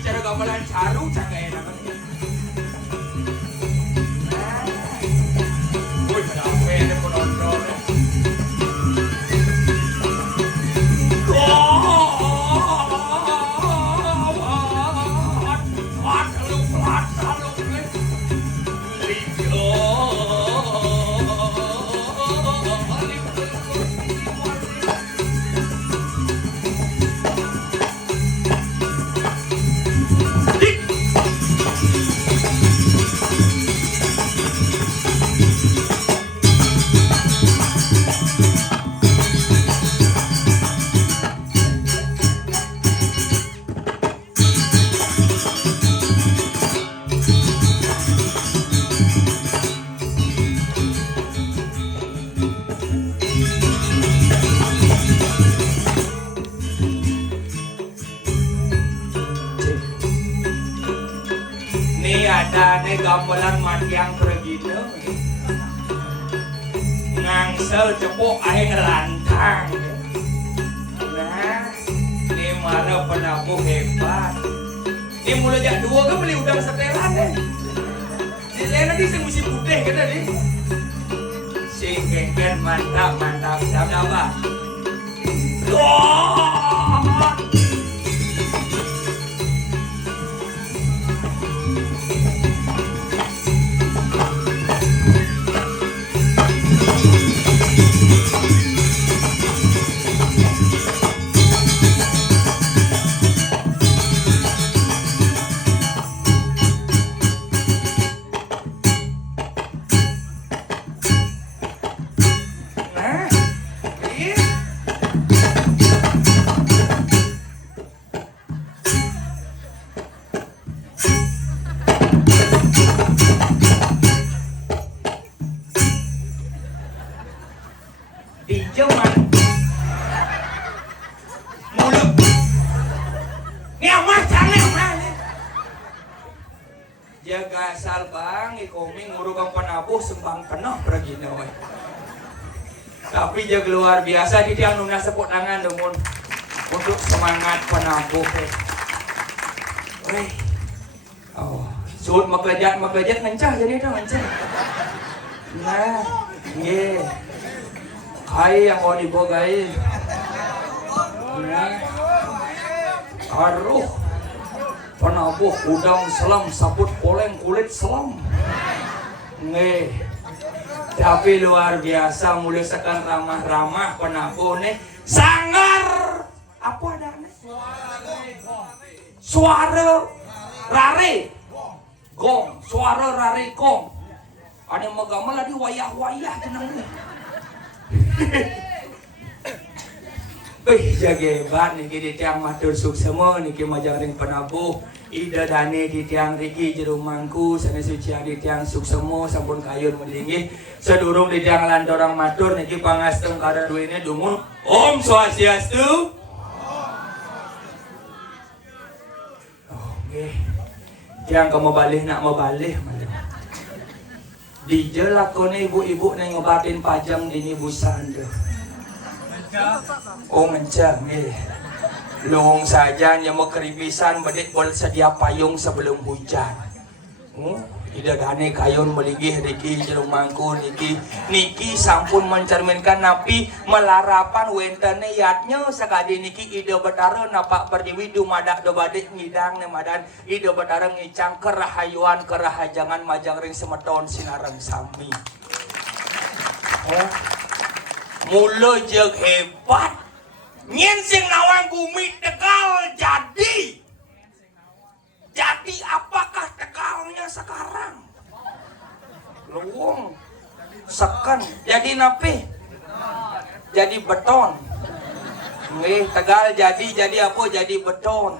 bicara gamelan saru cak enak. Woi, kenapa ada penonton? Ada gamelan matiang pergino ngangsel cepuk aing lantang. Nah, ini mana penabuh hebat. Ini mulai jak dua kan beli udang setelan deh. Di lain nanti si musim putih kata deh. Si kengken mantap mantap apa? Jaga asal bang, ikoming ngurukang penabuh sembang penuh pergino. Tapi jaga luar biasa di tiang nuna sepuk tangan demun untuk semangat penabuh. Oh, suut maklejat ngencah jadi itu ngencah. Nah, ye, kai yang mau dibogai. Nah, aruh. Penabuh udang selam saput poleng kulit selam. Tapi luar biasa mulai sekan ramah-ramah penabuh nih sangar apa ada nih suara rare gong suara rare gong ada megamel lagi wayah-wayah tenang nih. Jaga hebat nih di tiang matur suksema nih majang ring penabuh ida dane di tiang riki jeruk mangku sana suci di tiang suksema sampun kayun melingih sedurung di tiang landorang matur nih pangasteng kada duene dumun Om Swastiastu. Tiang kamu balik nak mau balik di jelakone ibu-ibu nih ngobatin pajang dini busanda. Oh mencang luhung saja yang mau keribisan bedik boleh sedia payung sebelum hujan. Tidak dane kayun meligih riki jeruk mangku niki sampun mencerminkan napi melarapan wentene yatnya sakadi niki ide betara napak perdiwi dumadak do badik ngidang nemadan ide betara ngicang kerahayuan kerahajangan majang ring semeton sinareng sami. Mula jeg hebat nyinsing nawang bumi Tegal jadi apakah Tegalnya sekarang luwung sekan jadi napi jadi beton. Tegal jadi apa jadi beton.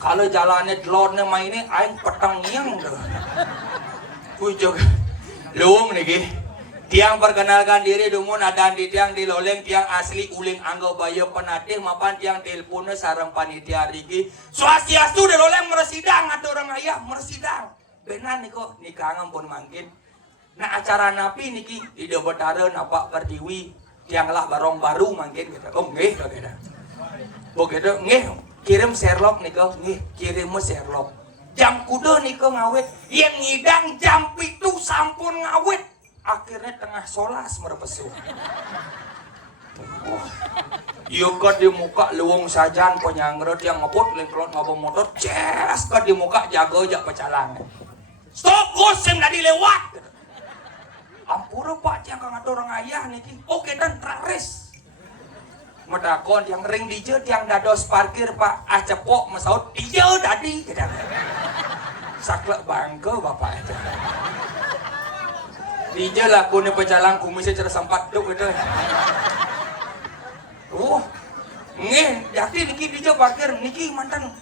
Kalau jalannya delonnya mainnya aing petang yang dah kujuk luwung nih. Tiang perkenalkan diri dumun adan di tiang di loleng tiang asli uling anggo bayo penatih mapan tiang teleponnya sarang panitia rigi Swastiastu di loleng meresidang atau orang ayah meresidang benar nih kok nikah pun mangkin. Nah acara napi niki ide betara napak pertiwi tiang lah barong baru mangkin gitu. Oh nggih kagak begitu nggih kirim Sherlock nih kau, nih kirim Sherlock. Jam kuda nih kau ngawet, yang ngidang jam itu sampun ngawet. Akhirnya tengah solas merepesu. Iya kan di muka luwung sajan penyangret yang ngebut lingkelot ngabung motor, ces kan di muka jago jak pecalang. Stop gosim tadi lewat. Ampura pak yang kang orang ayah niki, oke dan traris. Medakon yang ring DJ yang dados parkir pak acepok mesaut DJ tadi. Saklek bangke bapak itu. DJ laku nih pecalang kumisnya cara sempat duk gitu. Ngeh, jadi niki DJ parkir niki mantan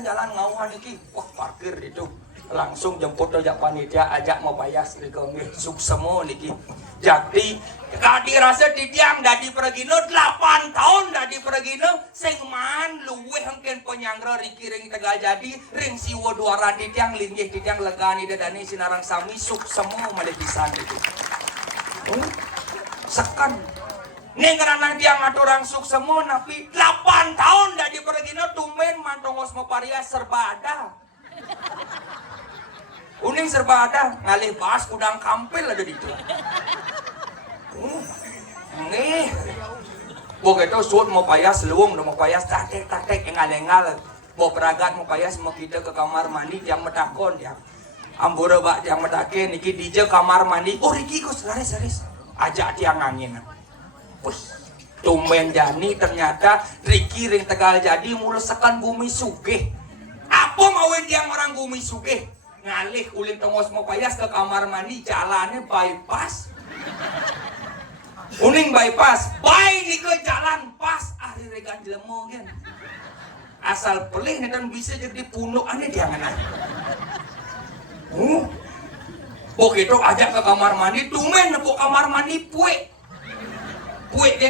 jalan ngauhan niki. Wah parkir itu langsung jemput ajak panitia ajak mau payas niki nggih suksemo niki. Jadi kadi rasa didiam dadi pergino 8 tahun dadi pergino sing man luweh hengken penyangra riki ring Tegal Jadi ring siwo duara didiang linggih didiang legani dadani sinarang sami suksemo malih pisan itu. Sekan ning karena dia ngaturang suksemo napi 8 tahun dadi pergino tumben mantongos maparias serba ada. Uning serba ada ngalih bahas kudang kampil ada di itu. Nih, begitu suut mau payas luwung, mau payas tatek engal mau peragat mau payas mau kita ke kamar mandi yang medakon ya. Ambura bak yang medake niki DJ kamar mandi. Oh Riki Gus laris ajak tiang angin. Wih, tumben jani ternyata Riki ring Tegal Jadi mulesekan bumi sugih. Apa mau tiang orang bumi sugih? Ngalih ulin tengos mau payas ke kamar mandi jalannya bypass. Uning bypass, baik nih ke jalan pas ahli regan jelemo kan. Asal pelih nih kan bisa jadi punuk aneh dia ngana. Begitu ajak ke kamar mandi, tumen nepuk kamar mandi puek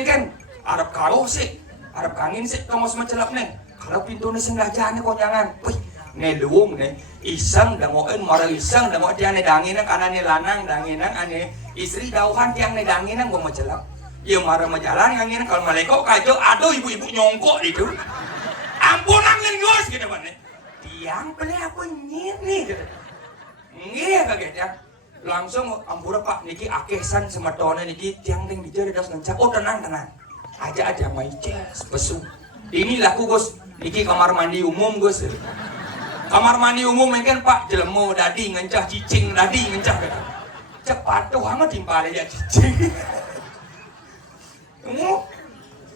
kan. Arab karo sih, Arab kangin sih tongos mencelap neng. Kalau pintu nih sing lajane kok jangan. Wih, nih luwung nih iseng dangoen marah iseng dango dia nih danginan karena nih lanang danginan aneh istri dauhan tiang nih danginan gua mau celap. Ya marah majalan ngangin kalau maleko kajo aduh ibu-ibu nyongkok itu. Ampun angin gos gitu kan. Tiang beli apa nyini gitu. Nggih kaget ya. Langsung ampura Pak niki akesan semetone niki tiang ting dijari das ngencak. Oh tenang. Aja mai ces besu. Ini laku Gus. Niki kamar mandi umum Gus. Kamar mandi umum mungkin Pak jelemo dadi ngencah cicing dadi ngencah gitu. Cepat tuh amat timpal aja cicing.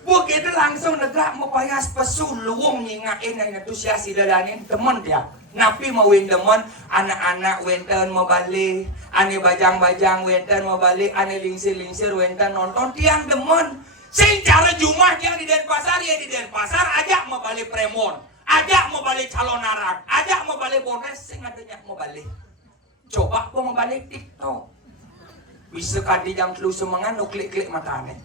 Begitu langsung negak mepayas pesu luwung nyingain yang entusiasi dadanin temen dia. Napi mawin demen anak-anak wenten mau balik, ane bajang-bajang wenten mau balik, ane lingsir-lingsir wenten nonton tiang demen. Sing cara Jumat yang di Denpasar ya di Denpasar ajak mau balik Premon, ajak mau balik calon narak, ajak mau balik Bonres, sing adanya mau balik. Coba mau balik TikTok. Bisa kadi jam telu semangan nu klik-klik matane.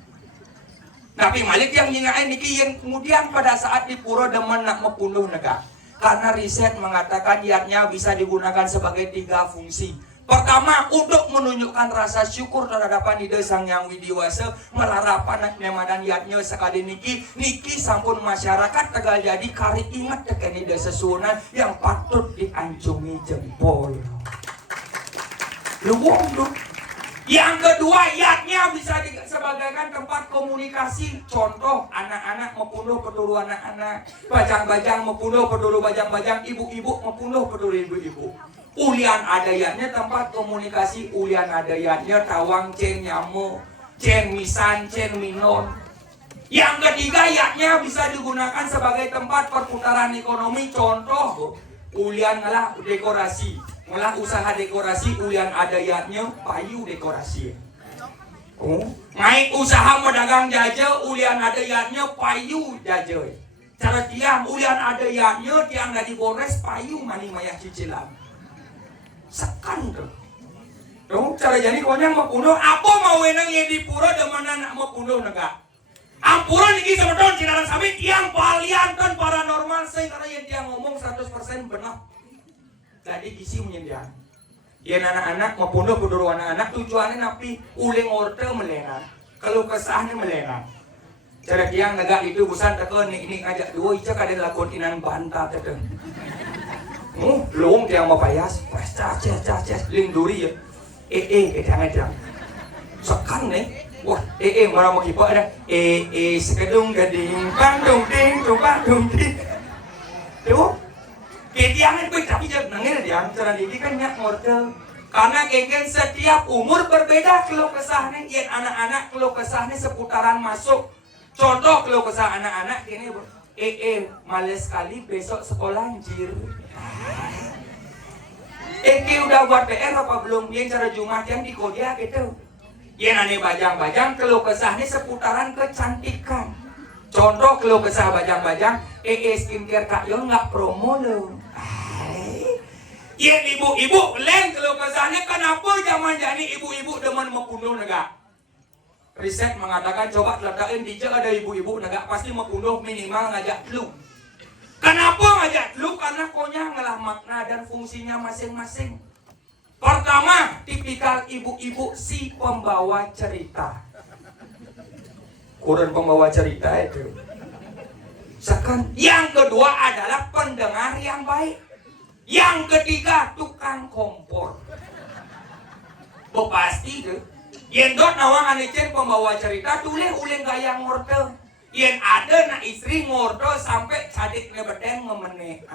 Tapi Malik yang nyingain niki yang kemudian pada saat di pura demen nak membunuh negara. Karena riset mengatakan diatnya bisa digunakan sebagai 3 fungsi. Pertama, untuk menunjukkan rasa syukur terhadap Ide Sang Yang Widiwasa melarapan nemadan diatnya sekali niki sampun masyarakat Tegal Jadi kari ingat teken ide sesunan yang patut diancungi jempol. Luwung tuh. Yang kedua, yatnya bisa disebagaikan tempat komunikasi. Contoh, anak-anak membunuh peduru anak-anak, bajang-bajang membunuh peduru bajang-bajang, ibu-ibu membunuh peduru ibu-ibu. Ulian adayatnya tempat komunikasi, ulian adayatnya tawang cen nyamu, cen misan, cen minon. Yang ketiga, yatnya bisa digunakan sebagai tempat perputaran ekonomi. Contoh, ulian ngalah dekorasi. Malah usaha dekorasi ulian adayatnya payu dekorasi. Naik usaha medagang jaja ulian adayatnya payu jaja. Cara tiang ulian adayatnya tiang dari Bonres payu mani mayah cicilan. Sekan tuh. Cara jadi konyang membunuh apa mau wenang yang di pura demana nak membunuh negara. Ampura niki sebetulnya cinaran sami tiang paliantan paranormal karena yang dia ngomong 100% benar. Jadi gisi menyediakan. Ya anak-anak membunuh peduru anak-anak tujuannya napi uling orte melena. Kalau kesahnya melena. Cara tiang negak itu busan teken ini ngajak dua ica kadang lakon inan banta teten. Lung tiang mau payas, cas, ling duri ya. Kadang-kadang. Sekan nih, wah, marah mau kipak ada. Sekedung gading, bandung ding, bandung ding. Tuh, tiangnya gue tapi jangan nangis dia, cara ini kan nyak ngortel. Karena genggen setiap umur berbeda keluh kesahnya, yang anak-anak keluh kesahnya seputaran masuk. Contoh keluh kesah anak-anak ini, males sekali besok sekolah anjir. Udah buat PR apa belum? Yang cara Jumat yang di Kodia gitu. Yang aneh bajang-bajang keluh kesahnya seputaran kecantikan. Contoh keluh kesah bajang-bajang, skincare Kak Yon nggak promo loh. Ya ibu-ibu, lain keluh kesahnya kenapa zaman jadi ibu-ibu demen membunuh negak? Riset mengatakan coba ledakin DJ ada ibu-ibu negak pasti membunuh minimal ngajak lu. Kenapa ngajak lu? Karena konya ngalah makna dan fungsinya masing-masing. Pertama, tipikal ibu-ibu si pembawa cerita. Kurang pembawa cerita itu. Sekan. Yang kedua adalah pendengar yang baik. Yang ketiga, tukang kompor. Pasti tuh. Yendot nawang anecen pembawa cerita tulis uling gaya ngortel. Yang ada na istri ngortel sampai cadiknya beten ngemene.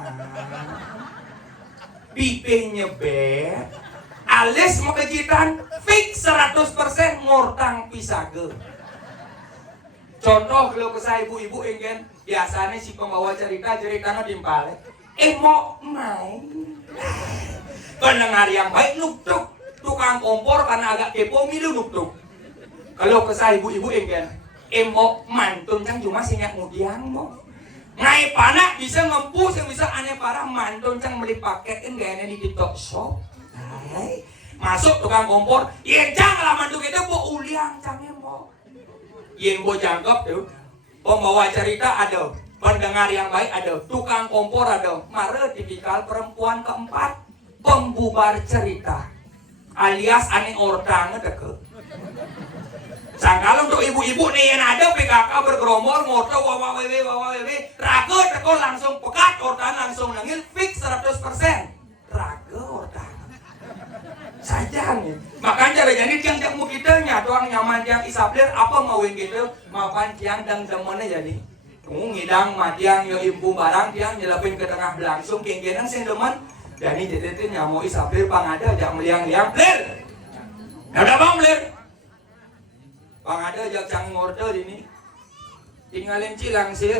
Pipe nyebet. Alis mau kejitan fix 100% ngortang pisage. Contoh kalau kesah ibu-ibu ingin biasanya si pembawa cerita ceritanya dimpale. Mau main pendengar yang baik nuktuk tukang kompor karena agak kepo milu nuktuk. Kalau kesah ibu-ibu ingin mau mantun cang cuma sinyak mudiang mau ngai panak bisa ngempus yang bisa aneh parah mantun cang beli paket enggak di TikTok shop. Masuk tukang kompor iya cang lah mantu kita mau uliang cangnya mau yang mau jangkep tuh pembawa cerita ada, pendengar yang baik ada, tukang kompor ada. Mare tipikal perempuan keempat, pembubar cerita alias aneh ortang deket. Sangkal untuk ibu-ibu nih yang ada PKK bergerombol moto wawawewe raga teko langsung pekat ortan langsung nangil fix 100% raga ortan saja nih. Makanya jadi tiang-tiang mu kita nyatuang nyaman tiang isabler apa mauin gitu maafan tiang dan demonnya jadi ngidang matiang yo impu barang tiang nyelapin ke tengah langsung kenggenang sing demen jadi itu nyamu isabler pangada jak meliang-liang bler udah bang bler pangada jak canggih ngorder ini tinggalin cilang sih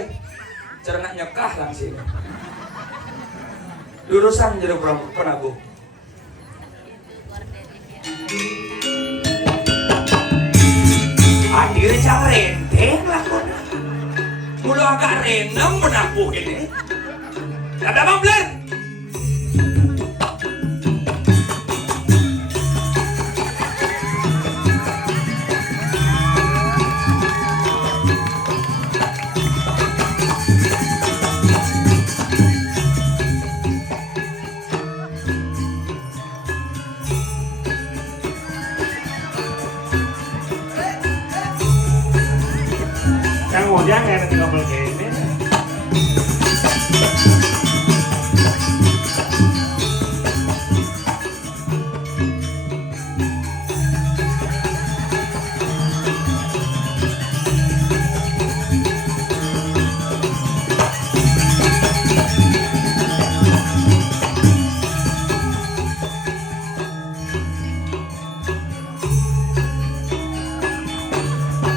cernak nyekah langsung lurusan jadi penabuh. Hadir cang renteng lakona mulu agak renem menabuh ini ada bang bler Jangan nanti ngomel kayak ini.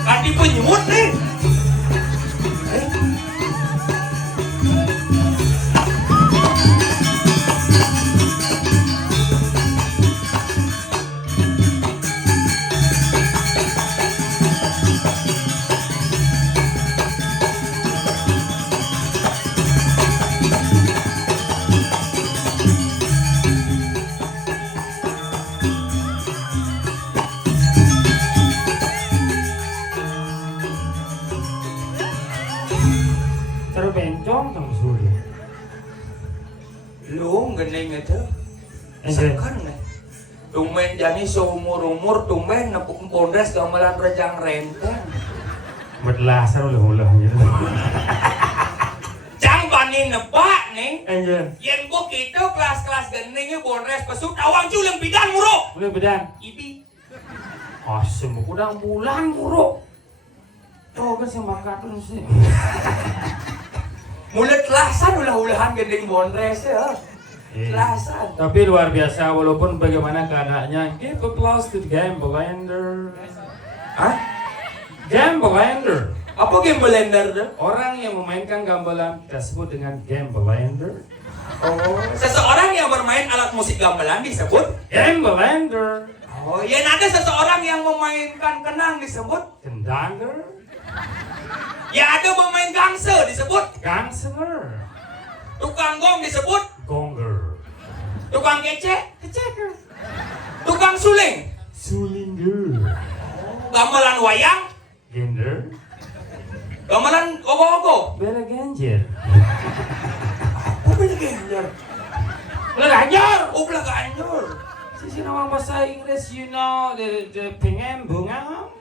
Tadi penyemut nih. Terbencong sama Surya. Lu gening itu Ente. sekan nih tumben jadi seumur-umur tumben nepuk pondres gamelan rejang renteng Berlasan ulah-ulah gitu. Cang bani nebak nih. Anjir. Yen gua gitu kelas-kelas geningnya bonres pesut awang culang bidan muruk. Udah bedan. Ibi. Asem udang bulan buruk. Oh kan sih makatun sih. Mulut kelasan ulah-ulahan gending bonres ya. Kelasan. Tapi luar biasa walaupun bagaimana keadaannya. Give applause to Gambelander. Hah? Gambelander. Apa game blender tuh? Orang yang memainkan gamelan kita sebut dengan Gambelander. Oh, seseorang yang bermain alat musik gamelan disebut Gambelander. oh, ya ada seseorang yang memainkan kenang disebut Kendanger. ya ada pemain gangster disebut Gangster. tukang gong disebut Gonger. tukang kece Keceker. tukang suling Sulinger. gamelan wayang Gender. gamelan ogo-ogo Bela ganjir. apa beda gender Bela ganjir. oh belaga anjur Sisi nama bahasa Inggris, you know, the Pengembungan.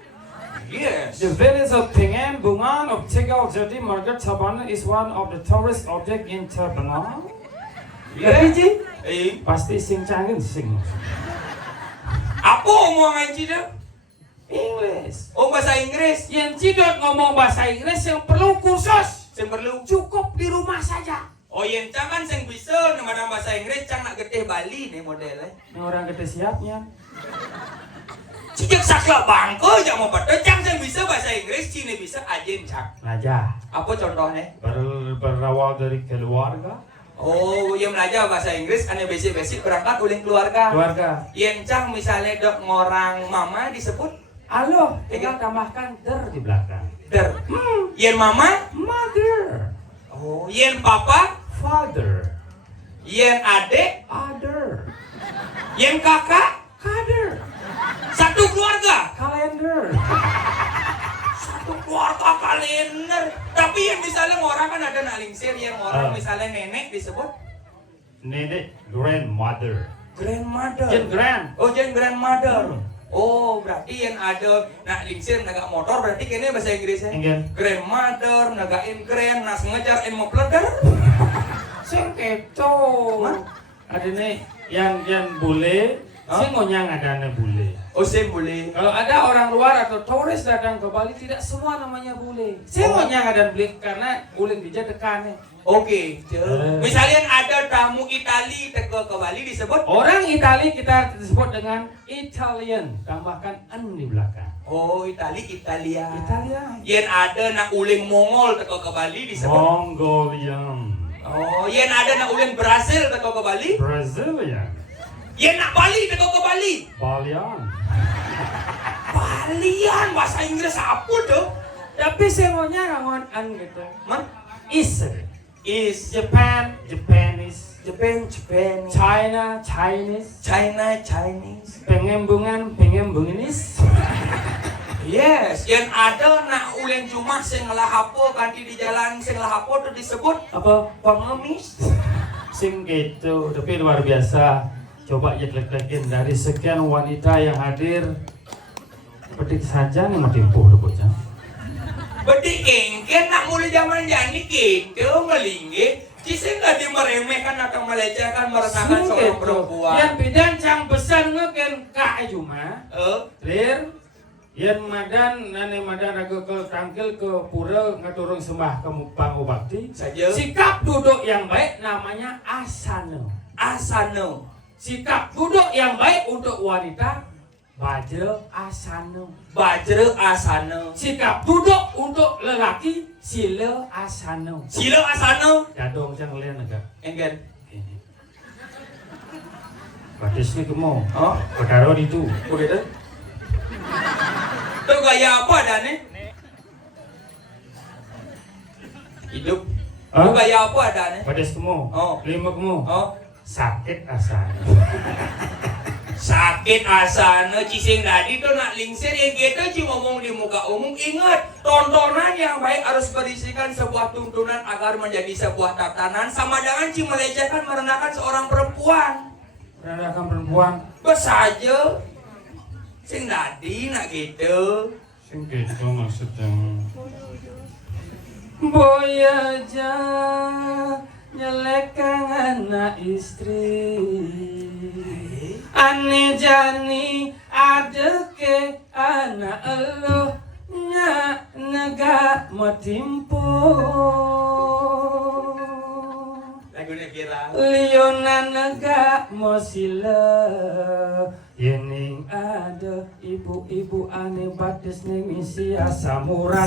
yes The village of Pengembungan of Tegal Jadi Market Tabanan is one of the tourist object in Tabanan. Tapi Ji, pasti sing canggih sing. apa omongan cida English. oh bahasa Inggris Yang Cidot ngomong bahasa Inggris yang perlu kursus. yang perlu Cukup di rumah saja. oh yang cang kan yang bisa nama bahasa Inggris cang nak getih Bali nih modelnya Ini orang gede siapnya. Sejak sakla bangko aja mau pada cang yang bisa bahasa Inggris Cina bisa ajen cang Najah. apa contohnya Berawal dari keluarga. oh yang belajar bahasa Inggris ane basic berangkat uling keluarga Keluarga. yang cang misalnya dok ngorang mama disebut Halo, tinggal tambahkan der di belakang. der yang mama Mother. oh yang papa Father. yang adik Other. yang kakak Kader. satu keluarga Kalender. satu keluarga kalender tapi yang misalnya orang kan ada nalingsir yang orang misalnya nenek disebut Nenek. Grandmother. grandmother Jen grand. oh jangan grandmother oh berarti yang ada nak lingsir naga motor berarti kayaknya bahasa Inggrisnya Enggak. grandmother nagain grand nas ngejar en mau pelegar Sing keto. Ada nih yang bule. Sing ngonyang ada nih bule. oh saya boleh Kalau ada orang luar atau turis datang ke Bali tidak semua namanya bule. Sing ngonyang ada bule karena bule bija tekannya. oke misalnya ada tamu Itali teko ke Bali disebut Orang Itali kita disebut dengan Italian, tambahkan n di belakang. oh Italia Italia. yang ada nak uling Mongol teko ke Bali disebut Mongolian. oh yang ada nak uling Brasil teko ke Bali Brazilian. yang nak Bali teko ke Bali Balian. Balian bahasa Inggris apa tuh Tapi semuanya ngon n gitu. Mah? Is is Japan, Japanese. Japan China, Chinese. Chinese Pengembunganis. yes yang ada nak ulen cuma sing ngelahapo kanti di jalan sing ngelahapo tuh disebut Apa? pengemis Sing gitu, tapi luar biasa. Coba jelek-jelekin dari sekian wanita yang hadir. Petik saja nih mau tempuh tuh bocah. beti engken nak mulai zaman jani gitu ngelingge Ciseng nggak dimeremehkan atau melecehkan merendahkan seorang perempuan Yang bidan cang besar ngeken kak cuma. Lir. Yang madan nane madan raga ke tangkil ke pura ngaturung sembah ke pangu bakti. saja Sikap duduk yang baik namanya asana. asana Sikap duduk yang baik untuk wanita bajra asana. bajra asana Sikap duduk untuk lelaki sila asana. sila asana Jadong cang lian agak. engken Batisnya kemo. oh Perkara itu. begitu tuh gaya apa ada nih hidup Hah? tuh gaya apa ada nih Batis kemo. Oh. Lima kemo. oh Sakit asana. sakit asana cising tadi tuh nak lingsir yang gitu ci ngomong di muka umum ingat tontonan yang baik harus berisikan sebuah tuntunan agar menjadi sebuah tatanan sama dengan ci melecehkan merendahkan seorang perempuan Merendahkan perempuan. besaja sing tadi nak gitu Sing gitu maksudnya. Boy aja nyelek kang anak istri. Ane jani adeke anak elu nya nega matimpo. Lagunya kira. Liona nega mosila. Yening ada ibu-ibu ane batis ning misi asam urat.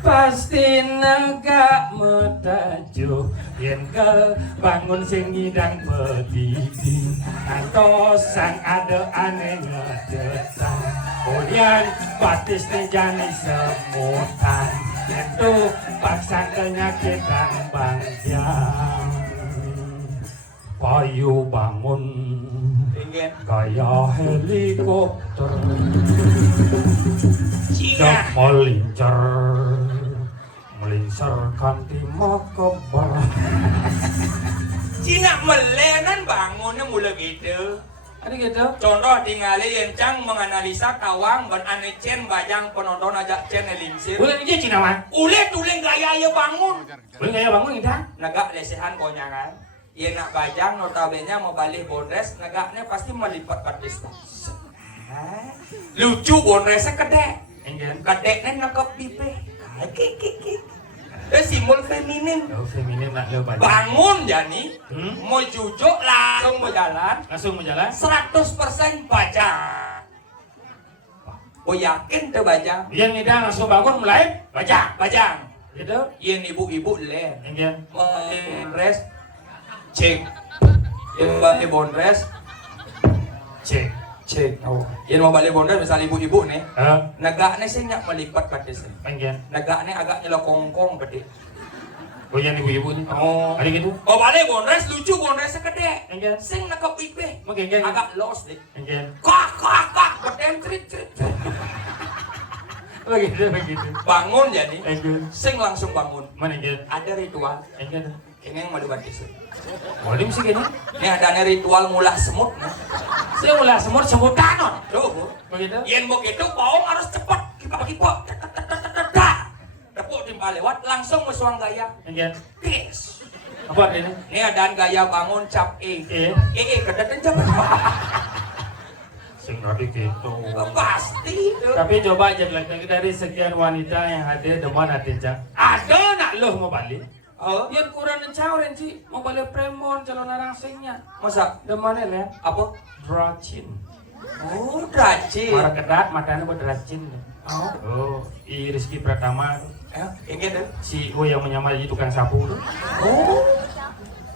Pasti nega metajo yen kel bangun sing ngidang pedidi antosan ada ane ngedetan kemudian batis jani semutan itu paksa kenyakitan bangjang payu bangun kayak helikopter Cina. Melincerkan di makobar. Cina melenan bangunnya mulai gitu. Ada gitu? Contoh tinggali yang menganalisa kawang ban ane cen bajang penonton ajak cen elingsir. Boleh aja Cina mah. Ulet gaya ya bangun. Boleh gaya bangun kita? Negak lesehan konyangan. Iya nak bajang notabene mau balik bondres, negaknya pasti melipat batis. Lucu bondresnya kedek. Kedeknya nakap pipe. Simbol feminin. Oh, feminin nak lo bajang. Bangun Jani, mau jujuk langsung mau jalan. Langsung mau jalan? 100% bajang. Oh yakin tuh bajang? Yang ngidang langsung bangun mulai Bajang. Gitu? Yang ibu-ibu le. Yang Bondres cek. Yang balik bondres cek. Oh, yang mau balik bondres misal ibu-ibu nih. Negaknya sih nyak melipat batis. Pengen. Negaknya agak nyelok kongkong gede. Oh yang ibu-ibu nih. Oh, ada gitu? Oh balik bondres lucu bondresnya gede. Pengen. Sing nakap pipe. Pengen. Agak los deh. Pengen. Kak, berdem cerit. Begitu. Bangun jadi. Pengen. Sing langsung bangun. Mana pengen? Ada ritual. Pengen. Ini yang mau dibatis. Boleh mesti gini. Ini ada ritual ngulah semut. Saya ulah semutan. Tuh. Begitu. Yang begitu paung harus cepat. Kipak. Tepuk timpal lewat langsung musuhan gaya. Pengen. Kes. Apa ini? Ini ada gaya bangun cap E. Kedatangan cap. Sing rodi gitu. Pasti. Tapi coba aja dari sekian wanita yang hadir deman hati Cang. Ada nak loh mau balik. Oh, Yang kurang encauren sih mau balik premon calon orang singnya. masa? Demannya lah. Apa? Dracin. Oh, dracin. Marah kedat matanya buat dracin. Oh, Rizky Pratama. ingin deh. CEO yang menyamar jadi tukang sapu tuh. Oh,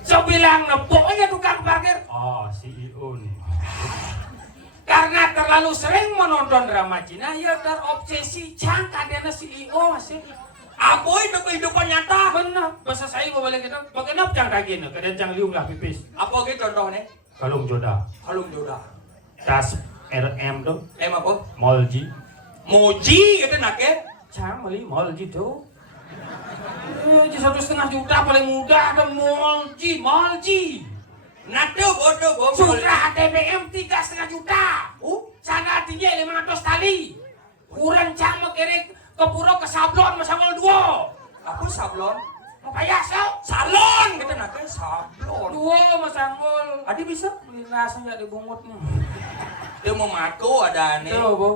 So bilang pokoknya tukang parkir. Oh, CEO nih. Karena terlalu sering menonton drama Cina, ya terobsesi Cang kadang CEO masih. apa itu kehidupan nyata? Benar, bahasa saya mau balik itu. Bagaimana Cang kagin? Kadang Cang liung lah pipis. Apa gitu contohnya? Kalung joda, Kalung jodoh. tas RM tuh, Apa? Molji. Moji gitu nak ya? Cang beli Molji tuh. 1,5 juta paling mudah ada Molji. Nado bodoh. Sudah TBM 3,5 juta. Sana tinggi 500 tali. Kurang Cang mau kirim ke pura ke sablon masangol 2. Aku sablon. Mau payah so? Salon gitu nak ya? Sablon. 2 masangol. Adi bisa? Beli nasi nggak dibungut nih. Dia mau mato ada nih. Tuh, Bu.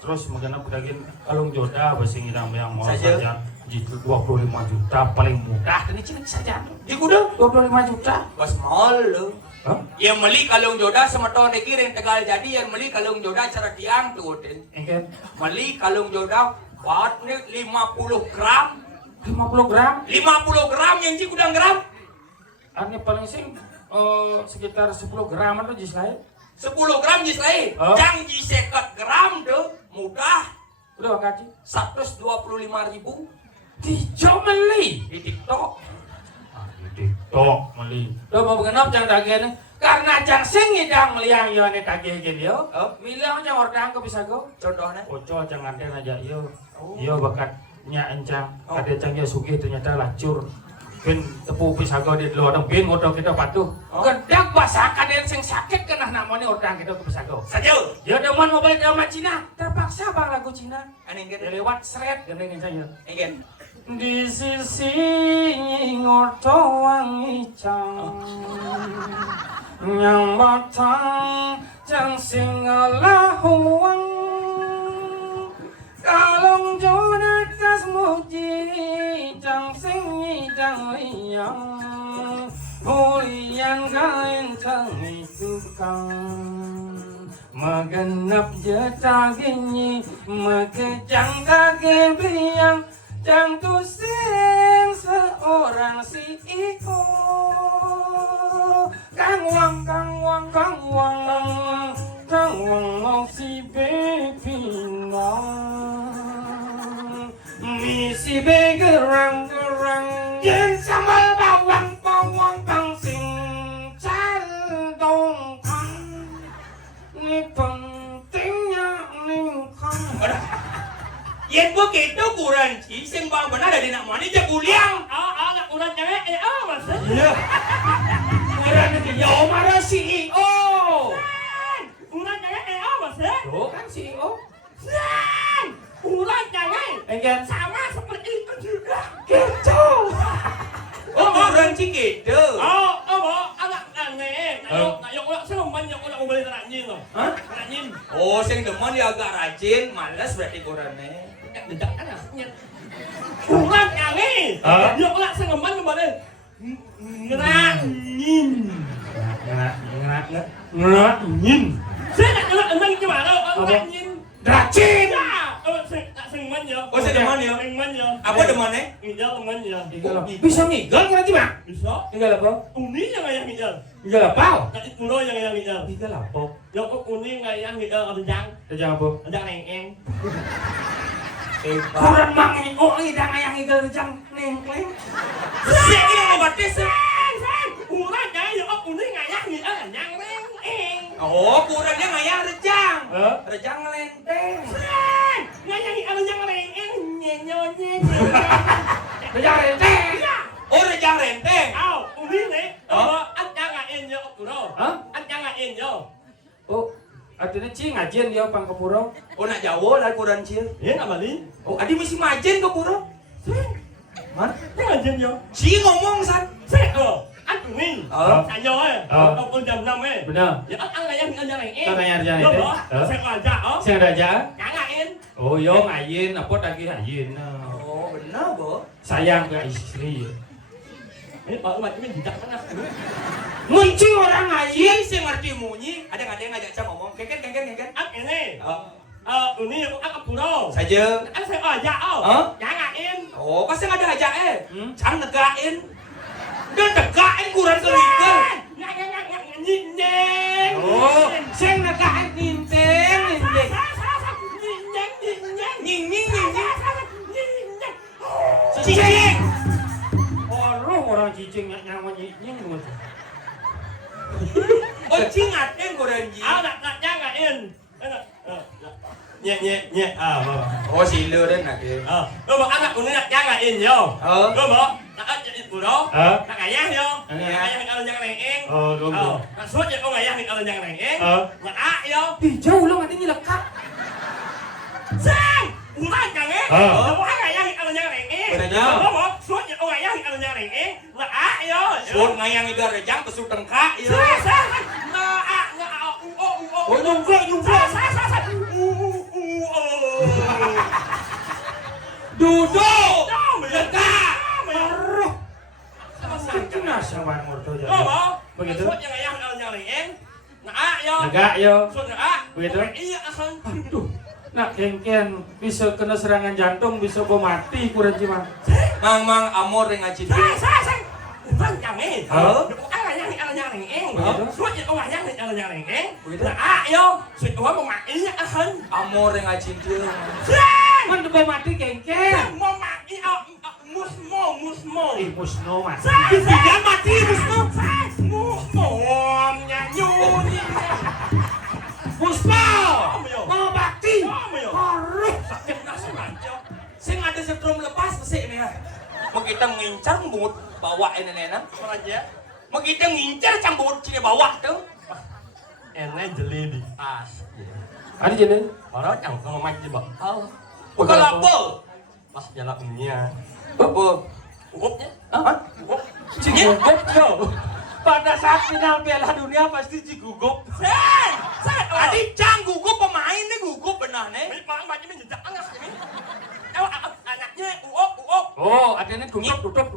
Terus mungkin aku daging kalung joda besi ngidam yang mau saja. Jitu 25 juta paling mudah. Ini cilik saja. Jikudah 25 juta. Bos mall lu. Hah? Yang beli kalung jodoh semeton dikirim Tegal jadi yang beli kalung jodoh cara tiang tuh den. Engken Beli kalung jodoh buat nih 50 gram. 50 gram. 50 gram yang cik udah gram. Ini paling sing sekitar 10 gram atau jis lain. 10 gram jis lain. Yang jis 50 gram tuh mudah. Udah kaji 125.000 Dijo meli di TikTok. Di TikTok meli. Udah mau kenapa jangan tagih karena jang sing ngidang meliang yo ane tagih gini yo. Milang jang ordang ke bisa go. Contohnya? Oco jangan anten aja yo. Yo bakatnya encang. Ada cang ya sugih ternyata lacur. Ben tepu pisago di luar ben motor kita patuh. Gedak bahasa kaden sing sakit kena namanya orang kita ke pisago. Saja. Dia demen mau balik drama Cina. Terpaksa bang lagu Cina. Aning Dia kan. lewat seret gandeng saya. Ingin. Di sisi ngorto wangi cang yang batang jang singalah huang kalong jodoh kas muji jang singi jang liang hulian kain tangi tukang magenap jetagini makejang kage biang jang tusing seorang CEO kang wang mau si baby nang misi begerang yen sambal bawang bang sing caldong kang ni pentingnya ningkang. Yen begitu kurang sing bang benar dari nak mani je kuliang. Nak kurang cewek maksud? Iya. Kurang itu ya marah CEO. Kurang cewek maksud? Tuh kan CEO. Kurang cewek. Enggak sama seperti itu juga. Gitu. Oh, kurang gitu. Anak aneh. Nak ulang semen yang ulang beli teranyim loh. Hah? Teranyim. Oh, sing demen dia agak rajin, malas berarti kurangnya. Dedak kan aslinya. Kurang cewek. Yang ulang semen kembali. Ngerangin. Ngerangin. Saya nak nyelak emang gimana? Ngerangin. Racin. Tak semen ya. Oh, saya demen ya. Semen ya. Apa demennya? Ngijal temen ya. Bisa ngijal ngerti mah? Bisa. Ngijal apa? Uni yang ngayang ngijal. Ngijal apa? Kaki kuno yang ngayang ngijal. Ngijal apa? Yang uni ngayang ngijal rejang. Rejang apa? Rejang neng-eng. Kurang mangi. Oh, ngidang ngayang ngijal rejang neng-kleng. Saya ini ngobatnya sih. Kurang kaya ya uni ngayang ngijal rejang neng-eng. Oh, kurangnya ngayang rejang. Rejang lenteng. Ngayang ngijal rejang neng-eng. Nyenyo. Rejang renteng. Oh, rejang renteng. Uni nih. Anh đang ngain yo Puro. Anh đang ngain yo. Oh, artinya cing ngajen dia pang ke Puro. Oh, nak Jawa lah kurang cil. Iya nak balik. Oh, adi mesti majen ke pura. Mana? Ngajen yo. Si ngomong san. Anh tụi mình. Tại do ấy. Ông jam 5 ấy. Benar. Ya anh ngayang ngayang ini. Ngayang ini. Saya aja. Saya aja. Ngain. Oh, yo ngain, apa lagi ngain. Oh, benar, Bo. Sayang ke istri. Ini Pak Umat ini tidak pernah. Muncul orang ngaji, Si ngerti munyi. Ada yang ngajak saya ngomong. Keken. Ak ini. Ini aku Puro. Saja. Anh saya aja. Ngain. Oh, pasti ada aja Can negain. Dan negain kurang kelihatan. Nyineng. Oh, Sing negain ninteng. Nying. Cicing. Orang cicing nyawa nying. Oh, cingatin kurang ji. Nak jangain. Nhẹ. Oh, sila dah nak dia. Rồi anak của nó nak jangain yo. Rồi nak jadi Puro. Nak ayah yo. Ayah kalau jangan neng. Nak suat ya ayah kalau jangan neng. Nak yo. Jauh lo ngatnya lekat. Sang, ulang jangan. Kamu ayah kalau jangan neng. Kamu suat ya ayah kalau jangan neng. Nak yo. Suat ngayang igar rejang kesut tengkak ya. Sang. Oh, nyumplok. Duduk. Dekat. Marah. Kena sama ngorto ya. Begitu. Suat yang ayah kalau jangan neng. Nak yo. Negak yo. Suat nak. Begitu. Iya akan. Aduh. Nak kengken bisa kena serangan jantung, bisa bawa mati kurang cima. Mang amor yang ngajin. Sang. Bukan kami. Yang neng. Suat yang neng. Nak yo. Suat bawa mati akan. Amor yang ngajin dia. Man bawa mati kengken. Mau mati musmo. Musmo mas. Dia mati musmo. Musmo nyanyi. Musmo. Mau mati. Harus sakit nasi lanjut. Sing ada setrum lepas pesik nih. Mau kita mengincar mood bawa Begitu ngincer campur sini bawah tuh. Enak jeli di tas. Ada jenis? Orang yang kalau main di bawah. Bukan apa? Pas jalannya. Apa? Ukupnya. Hah? Ukup. Cigugup yo. Pada saat final Piala Dunia pasti cigugup. Sen! Adik cang gugup pemain nih gugup benar nih. Makan macam ini jejak angas ini. Anaknya uop. Oh, adanya tutup.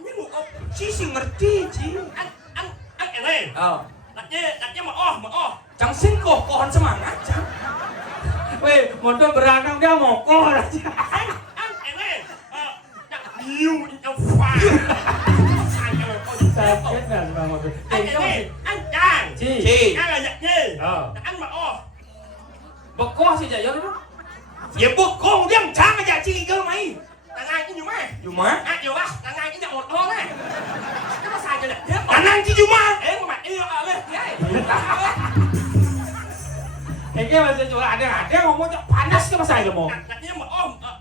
Ini uop. Si ngerti ci. Enak. Oh. Naknya mau. Cang singkoh pohon semangat cang. Weh, motor beranang dia mokor aja. Enak. You in fire. Sakit kan bang motor. Anh chàng. Ci. Anh là nhật nhi. Anh mà Bekoh sih Jaya itu. Ya bokong dia cang aja ci cơ mày. Thằng này cái Yuma. Yuma? Nhiều quá. Thằng này cái nhận một đô này. Cái nó xài cho đẹp thế. Anang ci Yuma. Em mà yêu lên. Kayaknya masih jual ada ngomong panas ke masa itu mau. Naknya mà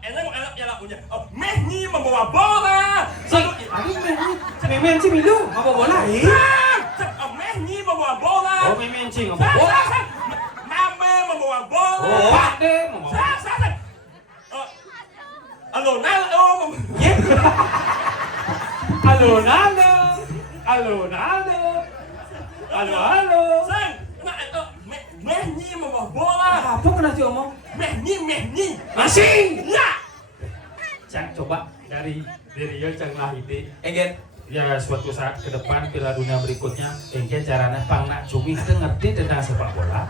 enak ya punya. Messi membawa bola. Memen sih milu, apa bola? Messi membawa bola. Oh memen sih apa bola? Mame membawa bola. Oh ada mau. Ronaldo. Halo. Sang. Messi membawa bola. Apa kena sih ngomong? Messi. Masih. Ya. Cang coba dari Rio Cang lah itu. Engen. Ya suatu saat ke depan Piala Dunia berikutnya, engke caranya Pangnak Cungih itu ngerti tentang sepak bola.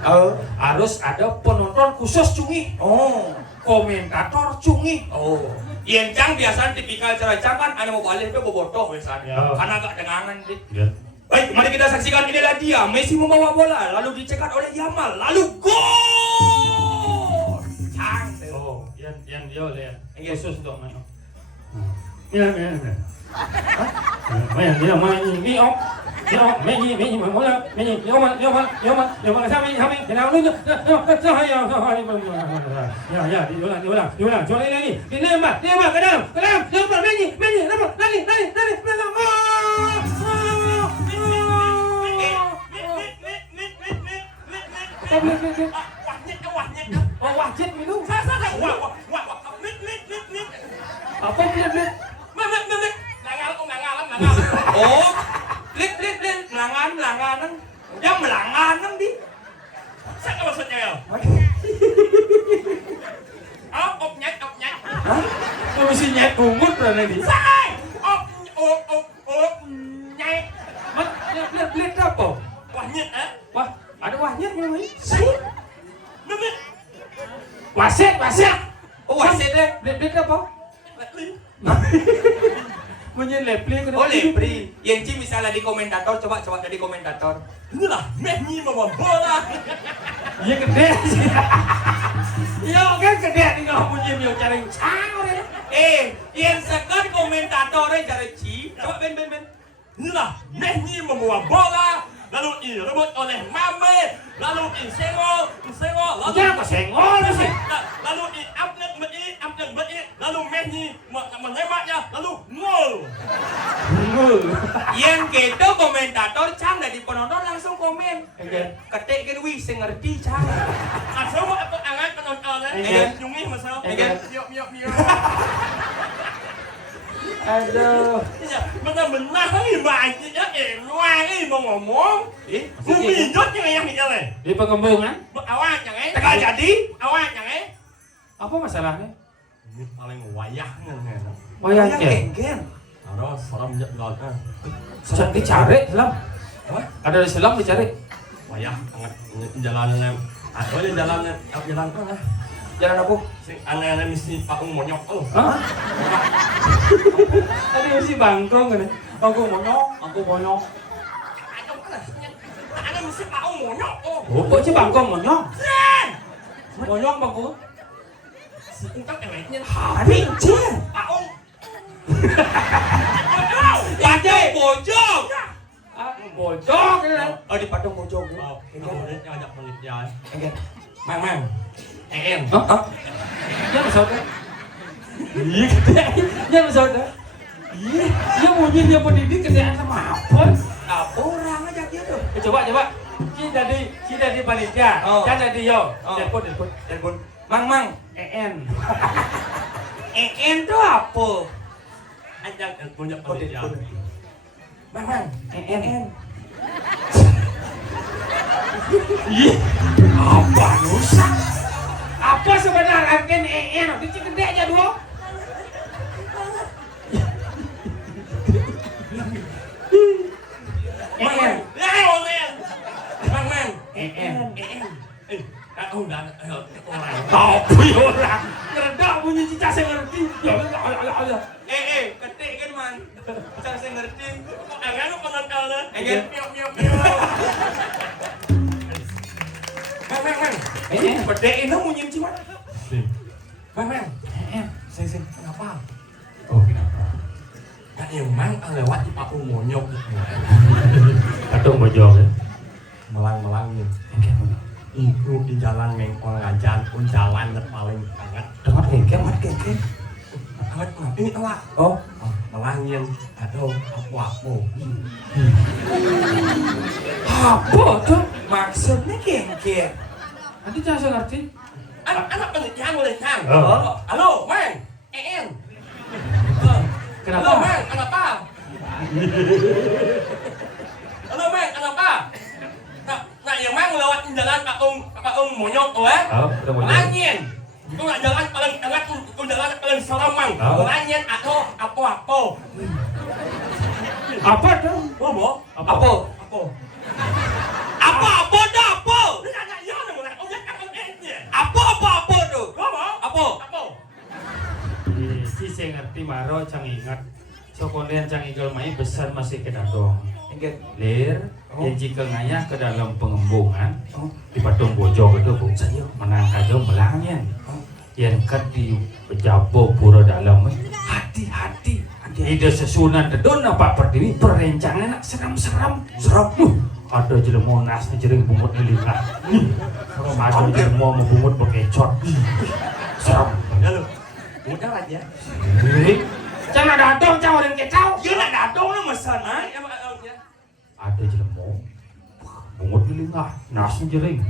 Harus ada penonton khusus Cungih. Oh. Komentator Cungih. Oh. Yang cang biasa tipikal cara cang kan ada mau balik itu bobotoh biasanya. Ya. Karena agak dengangan deh. Ya. Baik, mari kita saksikan inilah dia. Messi membawa bola, lalu dicekat oleh Yamal, lalu gol. Cang. Oh, yang dia lihat. Iya. Khusus untuk main. Ya. Main dia main ini om. Ya, main bola, main Yamal, sampai kenapa lu? Ya, diulang. Coba lagi. Nembak ke dalam. Nembak, lari. Oh, wajib minum. Apa blit? Oh, klik, melanganan. Dia melanganan di. Sao maksudnya ya? Ốc nhách. Hah? Kau mesti nyet bungut berada di. Sai! Ốc nhách. Blit apa? Wah nyet á. Wah, ada wahnya memang. Blit. Wasit. Oh, wasit deh. Blit apa? Menyen lepli ke Oh, lepri. Yang Ci misalnya di komentator, coba jadi komentator. Inilah Messi membawa bola. Iya gede sih. Iya kan gede nih kalau menyen yo cari cang. Yang sekan komentatornya cara Ci. Coba ben. Inilah Messi membawa bola. Lalu direbut oleh Mame. Lalu disengol. Jangan kesengol sih. Lalu diapnek beti. Lalu Messi menembaknya. Lalu gol. Yang gitu komentator cang dari penonton langsung komen. Ketik kan wih, saya ngerti cang. Langsung aku angan penontonnya. Nyungih masuk. Miok. Aduh. Benar-benar ini banyak luar ini mau ngomong. Minjot yang ini jalan. Di pengembangan? Awak yang ini. Tegal jadi. Awak yang ini. Apa masalahnya? Ini paling wayahnya nih. Oh ya, Enggen. Ada salam jadwal. Sedang dicari, selam. Apa? Ada di selam dicari. Wayah, anget jalannya. Oh ini jalannya, jalan apa? Jalan apa? Si aneh-aneh mesti paung monyok. Hah? Tadi mesti bangkong kan? Aku monyok. Aneh mesti paung monyok. Oh, kok sih bangkong monyok? Monyok bangkong? Si ungkap eleknya. Hari Ci. Paung. Bajai bojong. Bojok kan? Oh, di Padang bojong. Kemudian ngajak penelitian. Enggen. Mang. En. Hah? Jangan saudara. Iya gede. Jangan saudara. Iya, dia maunya dia pendidik kerjaan sama apa? Apa orang aja gitu? Coba. Si dari panitia, Oh. kan dari yo. Oh. Telepon. Mang. En. En tuh apa? Anjang punya panitia. Mang. En. Ih, apa nusa? Apa sebenarnya artian en? Dicik gede aja dulu. En. Ya, Olen. Mang. En. Aku udah orang. Tapi orang ngeredak bunyi cicak saya ngerti. Ketik kan man. Cara saya ngerti. Enggak lu penonton lah. Enggak. Piok. Mang. Bedein dong bunyi cimat. Mang. Sing. Kenapa? Oh, kenapa? Kan yang mang lewat di Pak Monyok. Atau bojong ya? Melang-melangin. Itu di jalan mengkol ngajan pun jalan paling banget. Dengar kengkeng. Awet ini awak. Oh, Melangin. Aduh, aku. apa tuh? Maksudnya kengkeng. Nanti jangan saya ngerti. Anak penelitian boleh kan? Oh. Halo, Mang. En. Kenapa? Halo, Mang. Kenapa? Halo, Mang. Kenapa? Nah, yang Mang lewat jalan Pak Ung Monyok tuh, eh? Oh, kita bojong. Melangin. Itu nggak jalan paling enak, itu jalan paling serem, Mang. Oh. Melangin atau apa? Apa tuh? Oh, Bo. Apa? Apa dah, apa? Ini nggak iya, namanya. Oh, ya, kapan ini? Apa tuh? Apa? Si saya ngerti maro cang ingat. So kemudian cang igel mai besar masih ke dong. Enggak. Lir, Oh. yang jika ngayah ke dalam pengembungan Oh. di patung bojo itu bu, Saya. menang aja melangnya. Oh. Yang kat di pejabo pura dalam Hati-hati. ide sesunan dedon apa pertiwi perencangan nak seram-seram. Serem. Ada jelemo nas jering bungut lilingah. Ada jelemo mau bungut bekecot. Seram. Ya lu. Mudah aja. Jangan datang jangan orang kecau. Dia nak datang lah mesen ah. Ada jelemo bungut lilingah nas jering.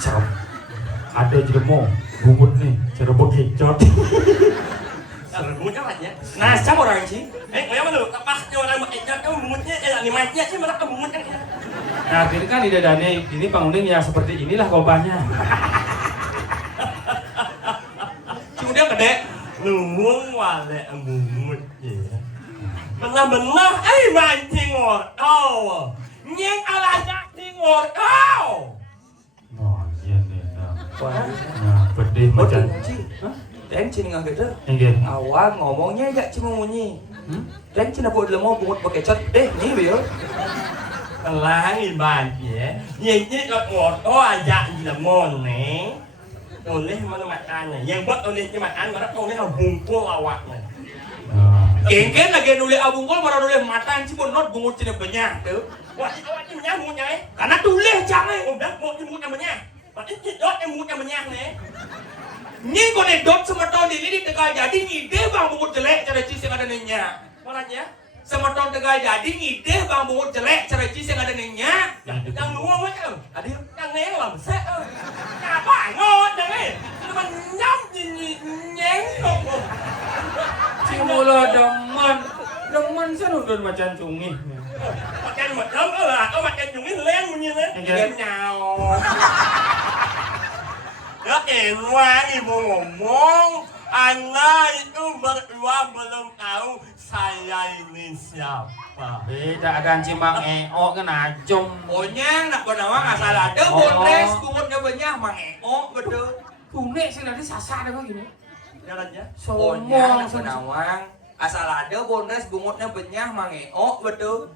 Seram. Ada jelemo bungut nih cara bekecot. Mudah aja. Nah, siapa orang sih? Kayak mana lu? Pas orang bekecot kamu bumutnya animasinya sih malah kebumutnya. Nah, ini kan ide Dani, ini penguning ya seperti inilah kobahnya. Cuma dia gede. Nuwung wale bumut ya. Benar-benar mancing workau. Nyeng alanya ting workau. Oh, iya nih. Nah, pedih macam. Dan cina nggak gede. Enggak. Awal ngomongnya agak cuma bunyi. Dan cina buat lemau bungut pakai cat. Nih biar. Lain ban ya. Nyeng workau aja di lemon nih. Oleh mana makannya. Yang buat olehnya makan, mereka oleh bungkul awaknya. Kengken lagi nulis abungkol, baru nulis matan sih not bungut cina banyak tuh. Wah, awaknya menyah bungutnya eh. Karena tulis jangan. Udah mau bungutnya menyah. Berarti dot yang bungutnya menyah nih. Ini kau dot sama tahun ini di Tegal jadi ngide bang bungut jelek cara cis yang ada nenya. Malahnya. Sama tahun Tegal jadi ngide bang bungut jelek cara cis yang ada nenya. Yang luang macam. Adil. Yang neng làm sẽ apa ngon đấy mà nhắm nhìn nhén không Cimula demen saya nundun macam cungih. makan mà thấm đó là có makan dùng cái len như thế Em nhào đó kèm qua thì mau ngomong anda itu berdua belum tahu saya ini siapa. Beda ada cimang eo kan ajong. Pokoknya nak benawang asal ada bonres bungutnya banyak mang betul. Kunek sih nanti sasar apa gini. Jalannya. Pokoknya Somong. nak benawang asal ada bonres bungutnya banyak mang betul.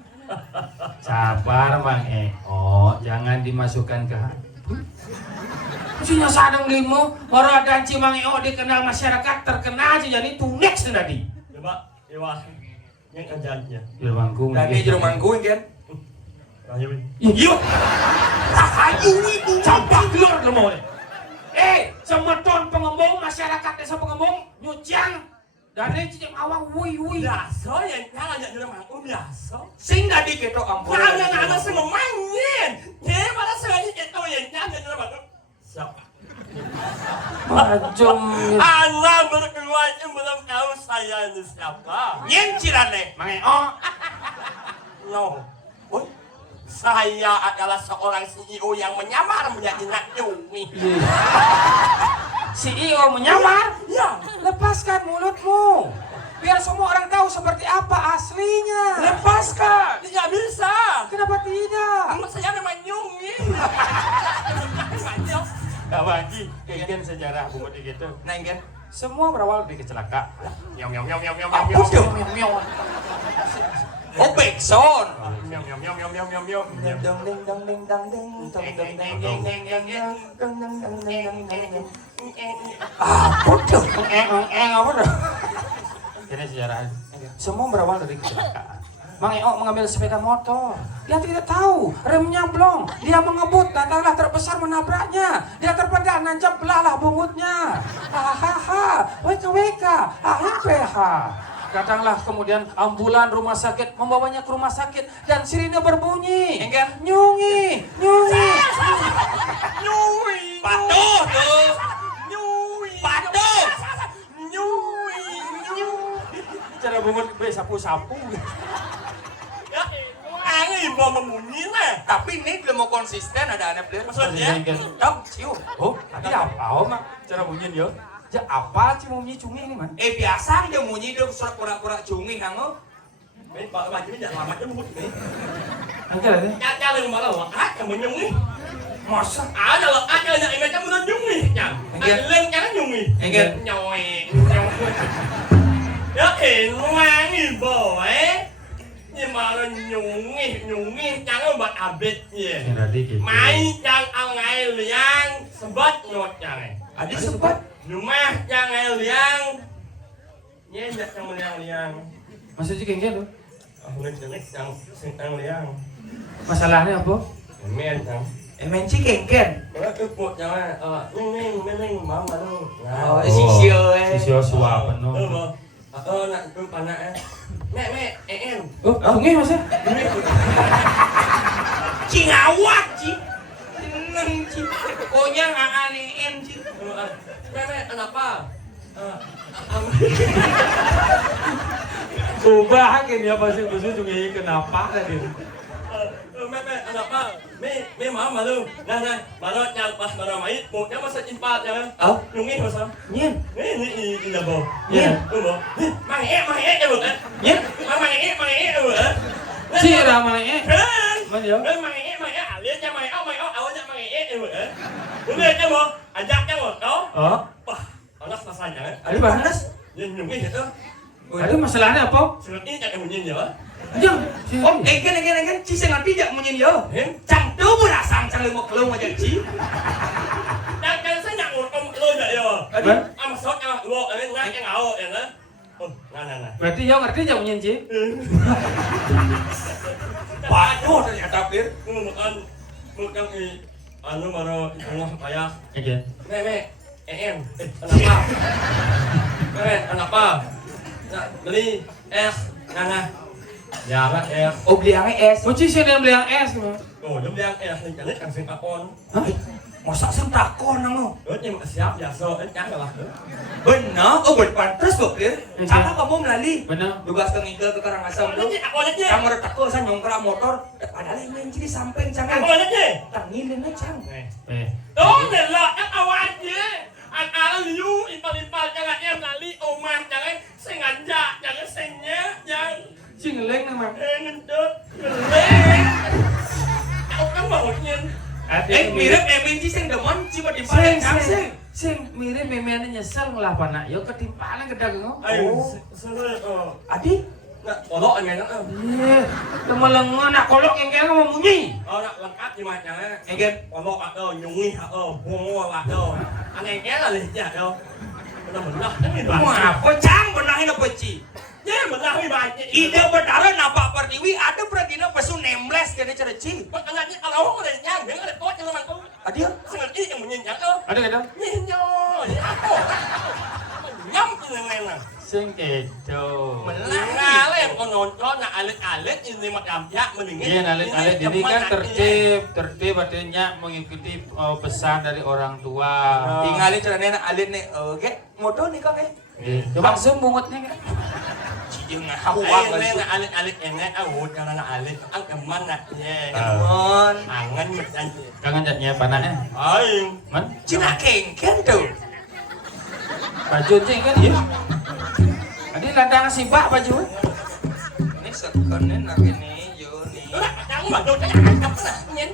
Sabar mang eo, jangan dimasukkan ke hati. Sinya sadang limo, orang ada cimang eo dikenal masyarakat terkenal aja jadi tunek sendiri. Coba, Ewa, yang ajarnya. Jermangku. Dan ini jeruk manggung kan? Rahim. Iya. Rahayu itu Campak keluar lemon. Semeton pengembung masyarakat desa pengembung nyucian Dari cicing awak wui. Biasa yang nyala yang jelas mah biasa. Sing tadi ketok ampun. Nah, semua main. Dia malah sengaja itu yang nyala yang jelas mah. Siapa? Macam Anda berdua itu belum tahu saya ini siapa. Nyen cirane. Mangeo. No. Oh, saya adalah seorang CEO yang menyamar menjadi Nak Yumi. CEO menyamar. Ya, Lepaskan mulutmu. Biar semua orang tahu seperti apa aslinya. Lepaskan. tidak bisa. Kenapa tidak? Nama saya memang Yumi. Gak bagi, kayak sejarah bumut gitu. Nah, Ingen. Semua berawal dari kecelakaan. Nyom. Apa tuh? Oh, Bekson. Nyom. Dang ding dang ding dang ding dang dang dang ding ding dang dang dang dang dang dang dang. Apa tuh? Apa tuh? Ini sejarah. Semua berawal dari kecelakaan. Mang Eo mengambil sepeda motor. Dia tidak tahu remnya blong. Dia mengebut, datanglah truk besar menabraknya. Dia terpedal, nancap belalah bungutnya. Hahaha, WKWK, HHPH. Datanglah kemudian ambulan rumah sakit membawanya ke rumah sakit dan sirine berbunyi. Enggan. Nyungi. Patuh tuh. Patuh. Cara bungut sapu-sapu. Angin mau membunyi lah. Tapi ini belum mau konsisten ada aneh beli. Maksudnya? Dam, cium. Oh, tadi apa mak? Cara bunyiin yo. Ya apa sih mau bunyi cungi ini man? Biasa aja bunyi dong surat pura-pura cungi hango. Pak macam ni jangan lama je membut ni. Angkat aja. Jangan lu malah lekat yang menyungi. Masa? Ada lekat yang nak macam mana nyungi. Jangan. Leng jangan nyungi. Enggan. Nyoi. Ya wangi boy. Nhưng mà nó nhung chẳng bật à bịt gì máy chẳng ăn ngày liền sebet nyot chẳng Adi sempat. rumah chẳng ngày liền nhé nhặt trong liền Maksudnya kayak gitu. lên chẳng sinh ăn liền Masalahnya apa? men chẳng MNC kengken. có cái cuộc chẳng ninh mà luôn Oh, sisio Siswa penuh. nak tu panak mẹ em Oh, bunyi masa? Ci ngawak ci. Seneng ci. Pokoknya nggak aneh ci. mẹ kenapa Ubah aja ya pasti cungi kenapa tadi? mẹ kenapa mẹ mà luôn này mà nó chào pas mà nó máy một cái masa impat ya nhung ini masa Nyen. ini là bò Iya. bò mang em được Ya, mang em được si ramai Mana ya? mang em lihat cho mày áo áo cho mày em được đúng lên cho bò ajak cho bò đó Oh, panas rasanya ada panas. nhung ini itu Ada masalahnya apa? surat ini jangan bunyi ya Jom. Oh, enggan ci saya ngerti jak munyin yo. Cang tu berasang cang lemok kelung aja ci. jangan saya nak ngomong lo vậy rồi Ada? ama sốt cho lo ở bên ngay cái ngạo vậy đó nah Berarti yo ngerti jam nyen ci? Waduh ternyata bir. bukan anu baru tengah payah Oke. mẹ em kenapa kenapa nak beli es nah jarang es Oh, beli yang es. Kunci sih yang beli yang es gimana? oh dia bilang es ni jangan kan sing takon Hah? Masa sing takon nang. nhưng mà siap biasa jangan lah Benar. Oh, pantas kok bir. Apa kamu melalui? Benar. Tugas tengigel ke Karangasem tuh. takon aja Kamu retak saya nyongkrak motor. Padahal yang main di samping cang. takon aja Tangilin aja cang. đó là lợn các awan chứ anh liu impal jangan em lali oman jangan sengaja jangan senya jangan Si ngeleng nama. ngendut ngeleng kau kan mau nyen Mirip MNC sing demon cuma di paling cang sing. Sing mirip memenya nyesel lah panak. Yo ketimpalan gedang ngo. ayo Adi, nggak kolok ini kan Iya, temelengan nak kolok yang kaya mau bunyi. nak lengkap di macamnya enggan. kolok atau nyungi atau bungo atau aneh là lihat ya đâu udah benar kan ini Mau apa cang benahin apa ci? ya benar ini banyak Ide berdarah nampak pertiwi ada pergina pesu nembles kena cereci. makanya kalau udah nyang dia ada kuat yang mantu Adi, sangat ini yang menyenyak tuh Ada kadang? nyenyo ya aku nyam ini mana Sing itu. Mengalir penonton nak alit-alit ini macam ya mendingin. Iya, alit-alit ini kan tertib artinya mengikuti pesan dari orang tua. Tinggalin caranya alit nih, oke, motor nih kak Coba zoom bungutnya kan. Cijeng Awang hawang ini alit-alit ini, karena nak alit, ang keman nak ye. Mon, Angan macam. Kangen jatnya panahnya. Aing. Man, Cina kengken tuh. baju cing kan ya. Tadi ladang sibak baju. Ini sekonnya nak ini, yo nih. Jangan baju jangan apa nyen.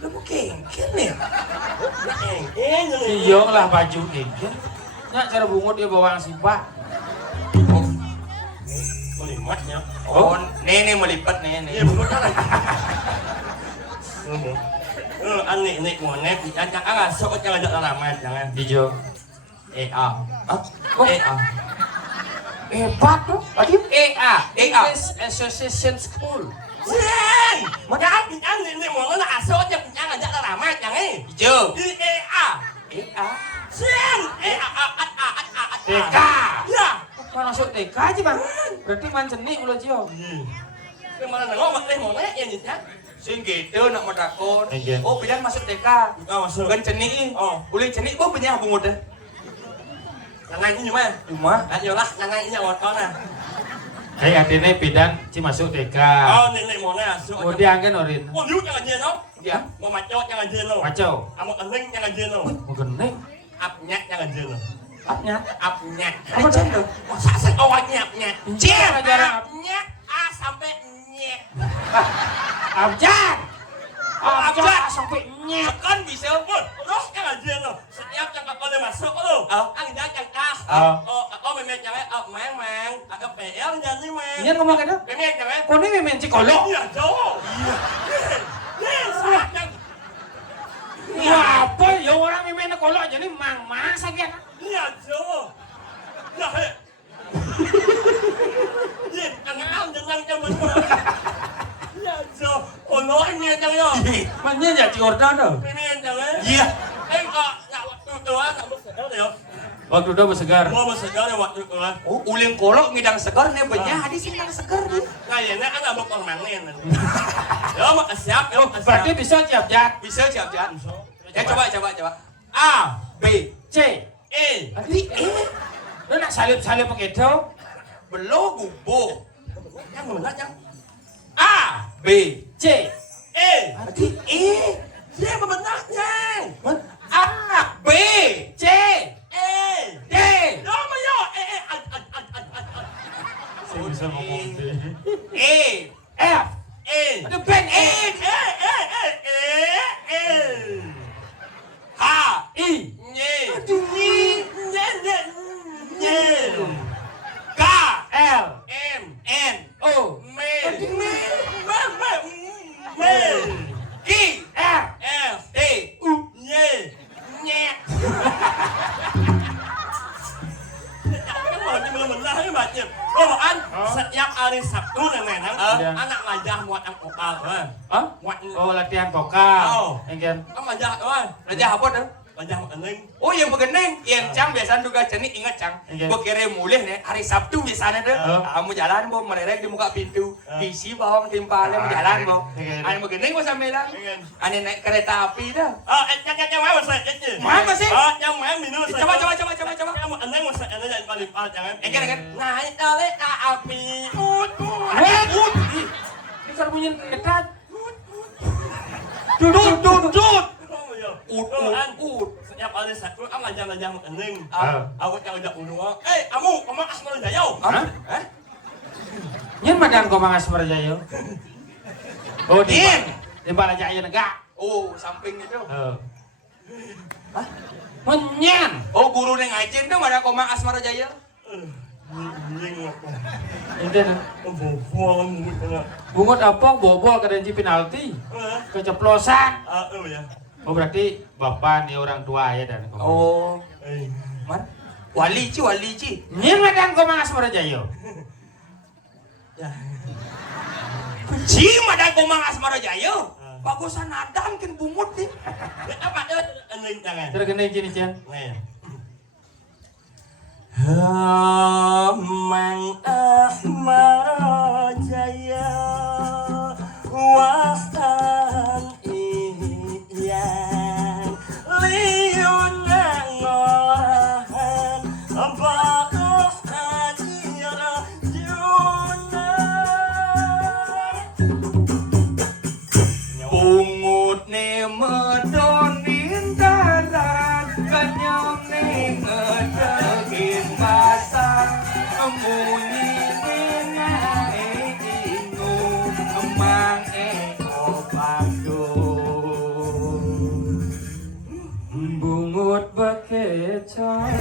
Lu mau kengken nih? Iya lah baju ini. Nyak cara bungut dia bawang sibak. Melimatnya. Oh, nenek melipat Iya nenek. betul kan. Anh này của nét anh chắc là số cho được làm anh chẳng em Hijau. EA Oh, EA Hebat tuh. Tadi EA. English Association School. Sen mà đã mình ăn này mà nó là số cho mình ăn là được làm anh chẳng ấy Hijau. đi EA EA. Sen EA TK. ya Mana masuk TK aja bang? Berarti main seni ulah Cio. nhưng mà nó ngó đây một nét em nhìn nhá Sing gitu nak madakon. Iya. Oh, bilang masuk TK. masuk Bukan ceni. Oh. Uli ceni kok punya bungut dah. thằng này như mà Cuma anh nhiều lắm thằng này như một con nè Artinya bidan si masuk TK. này một này là số Kemudian kan Orin. con níu chẳng là gì đâu dia một mặt cho chẳng là gì đâu Kacau. một ấn linh chẳng là gì đâu Bukan nih. ập nhạc chẳng là gì đâu Apnya? ập nhạc apa cendol? masa sih oh nhạc nhạc Cek aja. ập nhạc A sampai nhạc Abjad. Abjad sampai nyet. kan bisa pun terus kan aja lo setiap cakap kalau masuk lo anh đã chẳng A mày chẳng ấy mang mang ada PL jadi mang Nyen ngomong gitu. mày chẳng ấy Kau ini main cikolok. iya jauh iya sangat yang Wah, apa ya orang main kolok jadi mang masa gitu. iya jauh ya heh iya jangan jangan jangan iya jauh oh lo anh nghe chẳng yo Mana ya cikorda tuh. mày chẳng ấy Iya. nggak waktu itu nggak bisa ya Waktu udah bersegar. mau segar waktu itu Oh, uling kolok ngidang segar nih banyak hadis ngidang segar nih. kayaknya kan ada permanen ya mak siap ya mak Berarti siap bisa siap jat. Bisa siap Jan. Ya coba. A B. C. E Tadi lu nak salib-salib begitu. Belum gubo. yang benar yang A B. C. E Berarti E. dia bebenarnya A. B. C. E D. yo mà yo Saya bisa ngomong D. E. F. E Ada band E. H. I. nhê Aduh. nhê nhê nhê K. L. em N. O. mê Aduh, mê. mê Q. R. F T. U. nhê nhẹ mình la với bà chị cô bảo anh setiap hari Sabtu này anak lajah buat ang vokal thôi Hah? buat Oh, latihan vokal. Oh. Enggan. ang lajah thôi Raja apa tuh? lajah buat aning Oh, yang begeneng, yang cang biasa juga ceni ingat cang. Iya. Gua kira mulih nih hari Sabtu biasanya tuh. Kamu jalan bo mererek di muka pintu, diisi bawang timpalnya mau jalan bo. Iya. Ane begeneng gua sampelan. Iya. Ane naik kereta api dah. yang mana saya jadi Mana sih? yang mana minum Coba. yang mau aning masa aning yang paling pas jangan Enggan. naik kereta api Wah. Ini kan bunyi ketat. Dudut. Ud. Setiap hari Sabtu ang lajah buat aning Ah. aku yang udah ulua kamu asal jauh Hah? Nyen madan kau mangas merjayo. Oh, Nyen. Di bala jaya negak. Oh, samping itu. Hah? Menyen. Oh, guru neng ngajen tuh mana koma Asmara Jaya. Nying aku Itu tuh. bobol mulut Bungut apa bobol ke denci penalti. Keceplosan. ya Oh, berarti bapak nih orang tua ya dan kau. Oh, man. Wali ci. Nyen madan kau mangas merjayo. ya Ci mana koma Asmara Jaya. Bagusan nadam kin bungut nih. apa itu aning jangan Tergenai cini cian. nih Mang Ahmad Jaya Watan Iyan Liun Ngorahan Bakah Hajira Pungut ni medonin darat Kenyam ni ngedegin basah Munyi ni ngai ingu Emang opakdun Bungut bekecoy.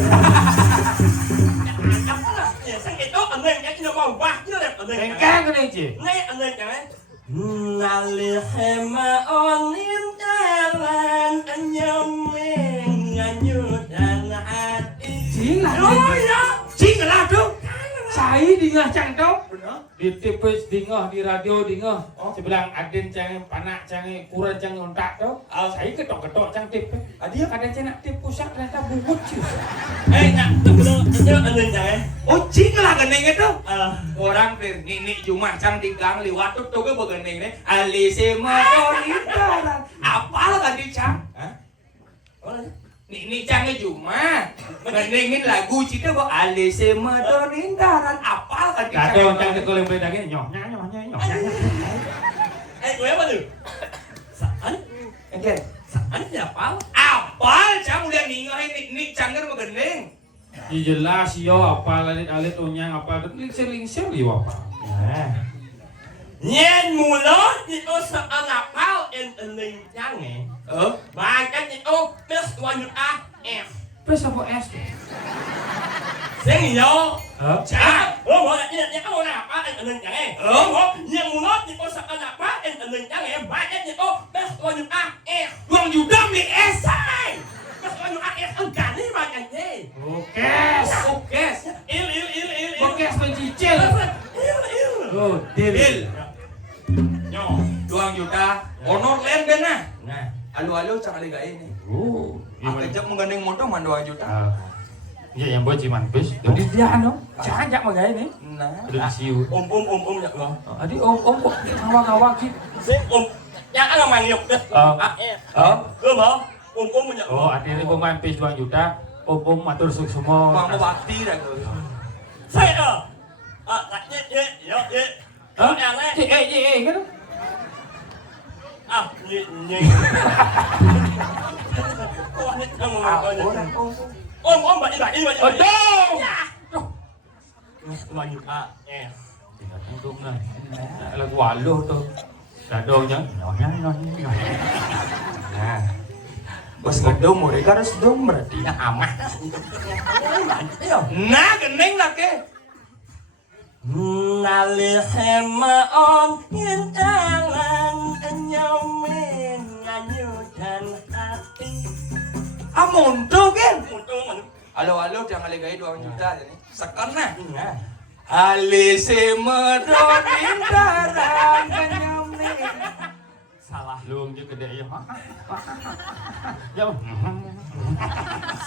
Apa lah? Ya, sang itu aneh yang kita mau wah, kita lihat aneh. Engkang kene iki. Nih aneh jangan. Nalihema onin jalan nyemeng nganyudan hati. Jing lah. Oh ya. Jing lah tuh. Saya dingah cangkau. Di TV dingah, di radio dingah. Sebelah Aden cang panak cang kurang cang ontak tuh. Saya ketok-ketok cang tip. Dia kadang cang nak tip pusat ternyata bungut sih. Nak belum itu aneh jangan. Oh cing lah gening itu Ah. Orang ni cuma cang di gang liwat tuh ke begening ni Alise medonin darat Apal kan di cang? Ni cangnya cuma ngeningin lagu cita kok Alise medonin darat Apal kan di Kadang cang? cang kalau yang beda gini nyoh. Gue apa tu? Saan? Engke Saan siapa? Apal cang udah ningahin ni cangnya begening Jelas yo apa alit unyang apa lingsir yo apa. Nyen mulut itu seanak pau enteling jange. Bahkan itu plus wajud F. Pes apa es? Sing yo. Cang Oh, ini kamu nak apa enteling jange? Oh, nyen mulut itu seanak pau enteling jange. Bahkan itu plus wajud F. 2 juta beli es Say. Plus wajud F enggak nih bahkan deh. Oke. Il. Oke mencicil. Il. Oh, deal. Yo. 2 juta honor lain kan nah Nah. Alu-alu cang aligai ni Oh, Akajak menggandeng motor man 2 juta Iya yang buat ciman bes. Jadi dia anu, jangan jak magai ni. Nah Udah siu. Om ya lo. Adi om kok ngawang-ngawang gitu. Sing yang ana mangyok deh. Mau? Om ya. Oh, artinya pemain PES 2 juta. Om matur semua. Bang mau bakti dah tu Saya. Yo. Yang lain. Kan? Nye. Oh, ini kamu Om, bagi. Aduh. Mangyok Tinggal tunggu lah. Lagu aluh tu. Dadongnya nyonya. Nah Bos ngedong mereka harus dong berarti yang amat. Nah gening lah ke Nalihema on intalan nyomen nganyudan hati. Amonto kan Untung mana? Alo jangan aligai 2 juta ni Sekan nah Nah. Alise medonin darat Kenyam ni Salah. Luang je kedai ya. Ya.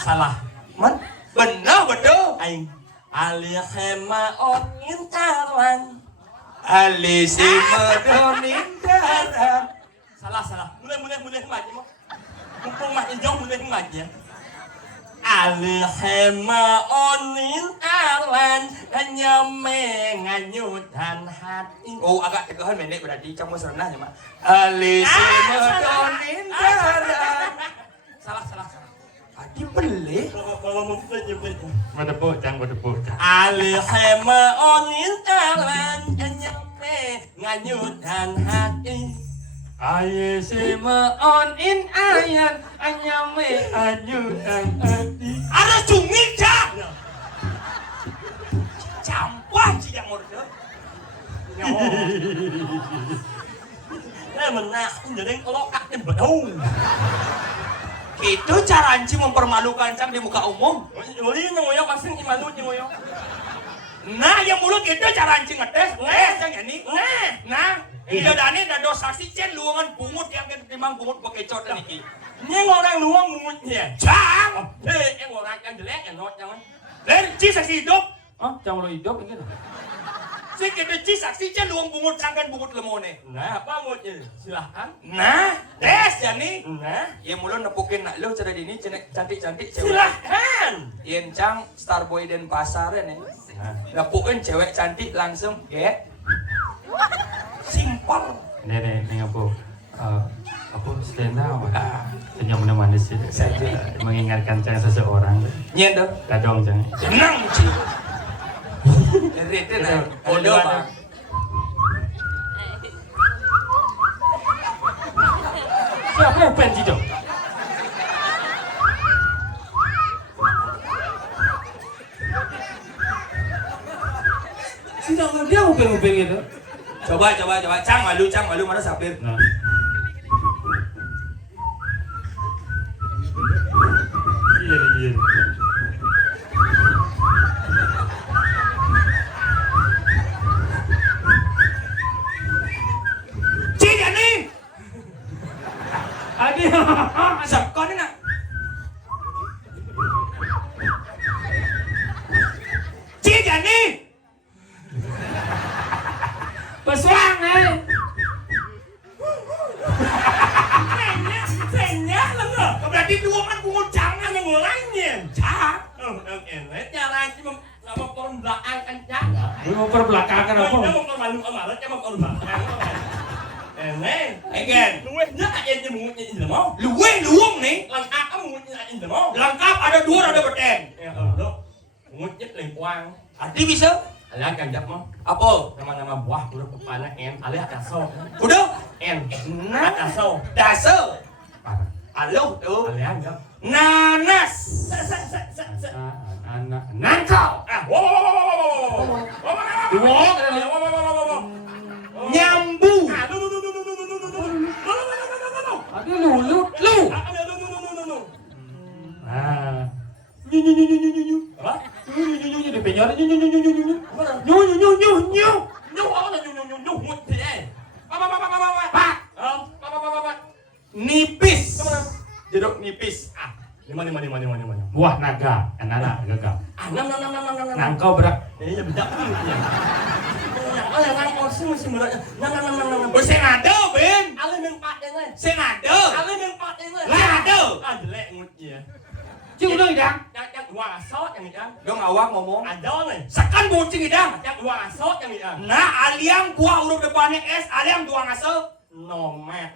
Salah. Man benar betul Aing alihema on intalan. Alise medonin darat Salah. Mulai mati mo. Mumpung mah injong mulai mati ya. Alihema on intalan nyemeng nganyudan hati. Oh agak tegahan pendek berarti Cang mau serenah ya mak Alise medonin darat Salah. Adi beli Kalau mau nyebut. Berdepuk, Cang berdepuk. Alihema onin talan nyemeng nganyudan hati. Aye sema on in ayan anyame anyudan ati. Ada cungik cak Campah sih yang murda Ini menang jadi lokak yang betul. Itu cara Anci mempermalukan Cang di muka umum Jadi ngoyo masing imanut ngoyo. Nah yang mulut itu cara Anci ngetes Cang ini Nah iya dani ada dosa si Cen luangan bungut yang ketimbang bungut bekecot niki Ini orang luang mungutnya. Cang Yang orang yang jelek yang not jangan. Lên chi saksi hidup. Oh, jangan lo hidup ini. Si kita chi saksi je luang bungut sangkan bungut lemone. Nah, apa moodnya? Silahkan. Nah, des jani. Nah, Ya mulut nepukin nak lu cara dini cantik-cantik cewek. silahkan. Yen cang Starboy dan pasar nih. Nah, Nepukin cewek cantik langsung, ya. Simpel. Ini apa? Apa stand up? Senyum manis sih. Mengingatkan cang seseorang. Nyen tuh. Kadang cang. Tenang sih. Itu nah, bodoh bang. Siapa yang pengen dong? Tidak dia upeng-upeng itu. Coba. Cang malu mana sapir. Nah. Iya. Chi jani. Aduh. Sập con đấy nè. Chi jani. Pesuang nih. Senya lang nggak? Berarti dua kan bungut jangan Yang ngulangnya. cak. Cara cuma nama perbelakangan kan jaga. Lu mau perbelakangan apa? Dia mau malu amarat, dia mau perbelakangan. Neng, Again. luwehnya aja mulutnya ini mau. Luang nih. Lengkap mulutnya ini mau. Lengkap ada dua ada beten. Mulutnya lengkuang. Arti bisa? Alias ganjak mah. Apa? Nama-nama buah huruf kepala N alias kaso. Udah. N. Nah. Kaso. Dasar. Halo tuh. Alias ganjak. Nanas. Anak nangkau. Nyambu. Aduh lu. Ah. Nyu. Di penjara nyu. Nipis. Jeruk nipis. Lima. Buah naga, anak gagal. Nangkau berak. Ini bedak ya. Yang nangkau sih masih berat. Senada, Ben. Ale mengpaknya nih. Senada. Ale mengpaknya nih. Lada. Jelek mulutnya. Cing udah idang. Yang uang asot yang itu. Dong awak ngomong. Ada nih. Sekan bocing idang. Yang uang asot yang itu. Nah, aliang gua huruf depannya S, aliang dua ngaso. Nomet.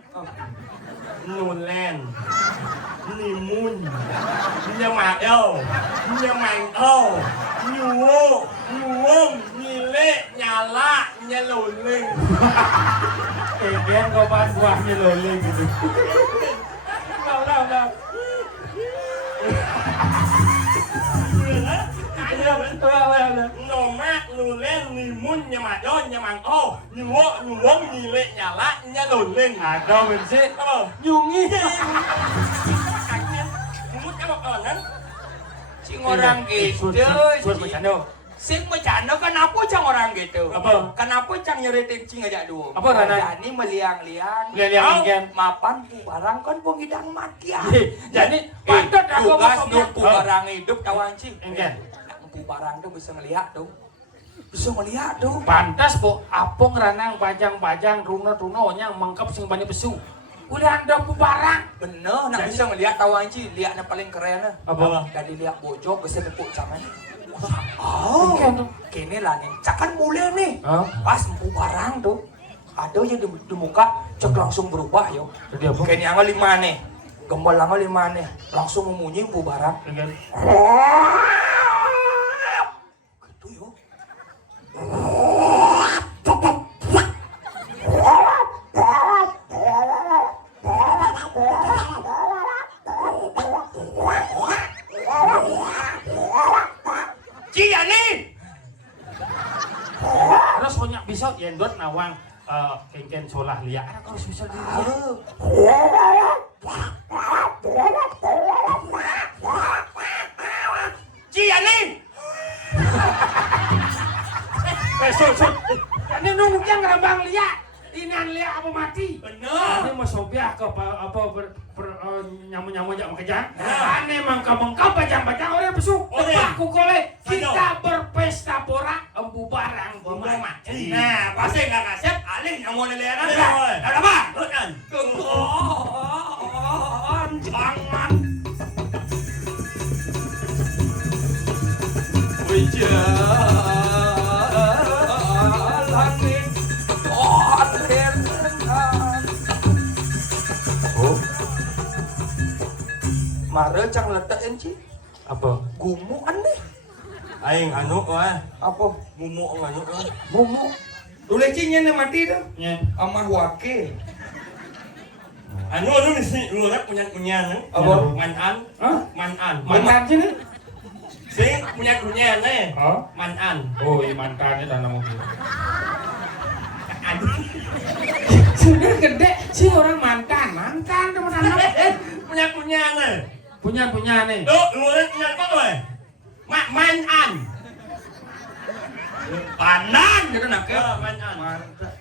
Nulen. Limun. Nyamadau. Nyamangau. Nyuwung. Nyile. Nyala. Nyeluling. Kegen kau pan buahnya lele gitu. Udah. Nomet. Nulen. Limun. Nyamadau. Nyamangau. Nyuwung. Nyile. Nyala. Nyeluling. Ada bensin. Oh. Nyungi. Mumut kamu kan? Sing orang gitu. Suat bercanda. Sing bercanda kenapa cang orang gitu? Apa? Kenapa cang nyeritain cing aja dulu? Apa, Rana? Jadi meliang-liang. Liang-liang igen. Mapan pu barang kan pengidang mati ya. Jadi patut aku tugas masuk nu pu barang hidup tawan cing. Enggak. Pu barang tuh bisa ngelihat tuh. Bisa ngelihat tuh. Pantas po apong ranang pajang runo yang mengkap sing banyak pesu. Udah ada barang. Bener, nak bisa ngelihat tawan cing. Lihatnya paling keren lah. Apa? Dari lihat bojok bisa nepuk sama. Oh, kini lah nih. Cakan mulai nih. Pas empu barang tuh. Ada yang di muka cek langsung berubah yo. Jadi apa? Kini anggal 5 nih. Gembal anggal 5 nih. Langsung memunyi empu barang. Enggak. Gitu yo. Cia nih. Terus banyak bisa yendot nawang kengken solah liat. Anak harus bisa dilihat. Cia nih. Ini nunggu yang ngerambang liat. Ini lihat apa mati. Benar. Ini mau sobiah ke nyamu-nyamu aja makanya. Ya. Ane mangka-mangka bajang-bajang orang besuk. Oleh. Aku kole Ayo. kita berpesta pora embu barang Embu mati. Nah, pasti nggak kasep alih yang mau nilaian Ayo, apa? oleh. Ada apa? Bukan. Jangan. Langit oren. Oh, Mare cang ledekin Ci. apa? Gumuan deh. Aing anu wah, Apa? mumu anu wah. Gumu. Dulu Ci nya mati dah. Ya. Amah wake. Anu mesti lurak punya Apa? Manan. Hah? Manan. Mantan sini? Sing punya nih. Oh. Manan. Oh, iya mantannya tanah mungkin. Aduh. Sudah gede sih orang mantan teman-teman. Punya nih. Punya nih. Tuh, lurak punya apa weh? Manan. Panan gitu nak. Manan. Mantap.